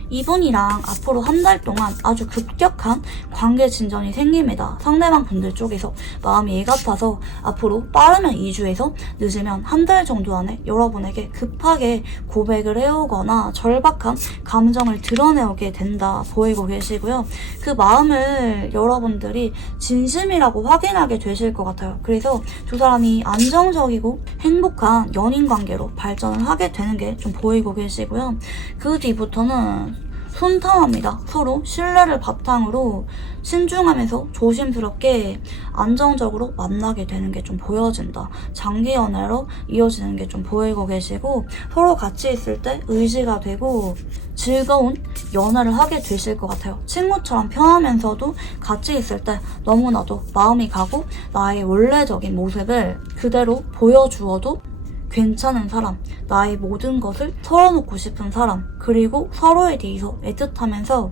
이분이랑 앞으로 한 달 동안 아주 급격한 관계 진전이 생깁니다. 상대방 분들 쪽에서 마음이 애 같아서 앞으로 빠르면 2주에서 늦으면 한 달 정도 안에 여러분에게 급하게 고백을 해오거나 절박한 감정을 드러내오게 된다 보이고 계시고요. 그 마음을 여러분들이 진심이라고 확인하게 되실 것 같아요. 그래서 두 사람이 안정적이고 행복한 연인 관계로 발전을 하게 되는 게 좀 보이고 계시고요. 그 뒤부터는 순탄합니다. 서로 신뢰를 바탕으로 신중하면서 조심스럽게 안정적으로 만나게 되는 게 좀 보여진다. 장기 연애로 이어지는 게 좀 보이고 계시고 서로 같이 있을 때 의지가 되고 즐거운 연애를 하게 되실 것 같아요. 친구처럼 편하면서도 같이 있을 때 너무나도 마음이 가고 나의 원래적인 모습을 그대로 보여주어도 괜찮은 사람, 나의 모든 것을 털어놓고 싶은 사람, 그리고 서로에 대해서 애틋하면서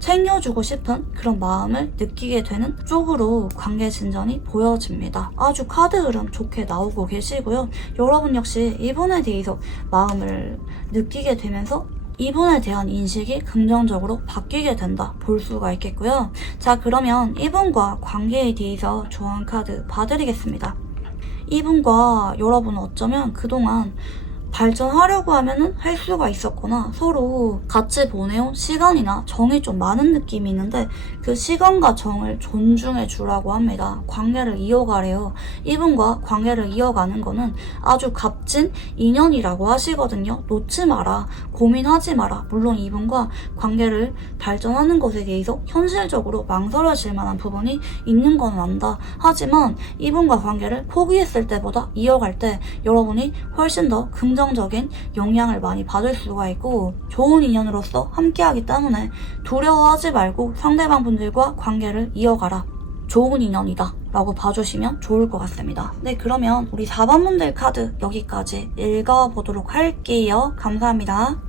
챙겨주고 싶은 그런 마음을 느끼게 되는 쪽으로 관계 진전이 보여집니다. 아주 카드 흐름 좋게 나오고 계시고요. 여러분 역시 이분에 대해서 마음을 느끼게 되면서 이분에 대한 인식이 긍정적으로 바뀌게 된다 볼 수가 있겠고요. 자, 그러면 이분과 관계에 대해서 조언 카드 봐드리겠습니다. 이분과 여러분은 어쩌면 그동안 발전하려고 하면은 할 수가 있었거나 서로 같이 보내온 시간이나 정이 좀 많은 느낌이 있는데 그 시간과 정을 존중해 주라고 합니다. 관계를 이어가래요. 이분과 관계를 이어가는 거는 아주 값진 인연이라고 하시거든요. 놓지 마라. 고민하지 마라. 물론 이분과 관계를 발전하는 것에 대해서 현실적으로 망설여질 만한 부분이 있는 건 안다. 하지만 이분과 관계를 포기했을 때보다 이어갈 때 여러분이 훨씬 더 긍정적인 영향을 많이 받을 수가 있고 좋은 인연으로서 함께하기 때문에 두려워하지 말고 상대방 분들과 관계를 이어가라. 좋은 인연이다 라고 봐주시면 좋을 것 같습니다. 네, 그러면 우리 4번 분들 카드 여기까지 읽어보도록 할게요. 감사합니다.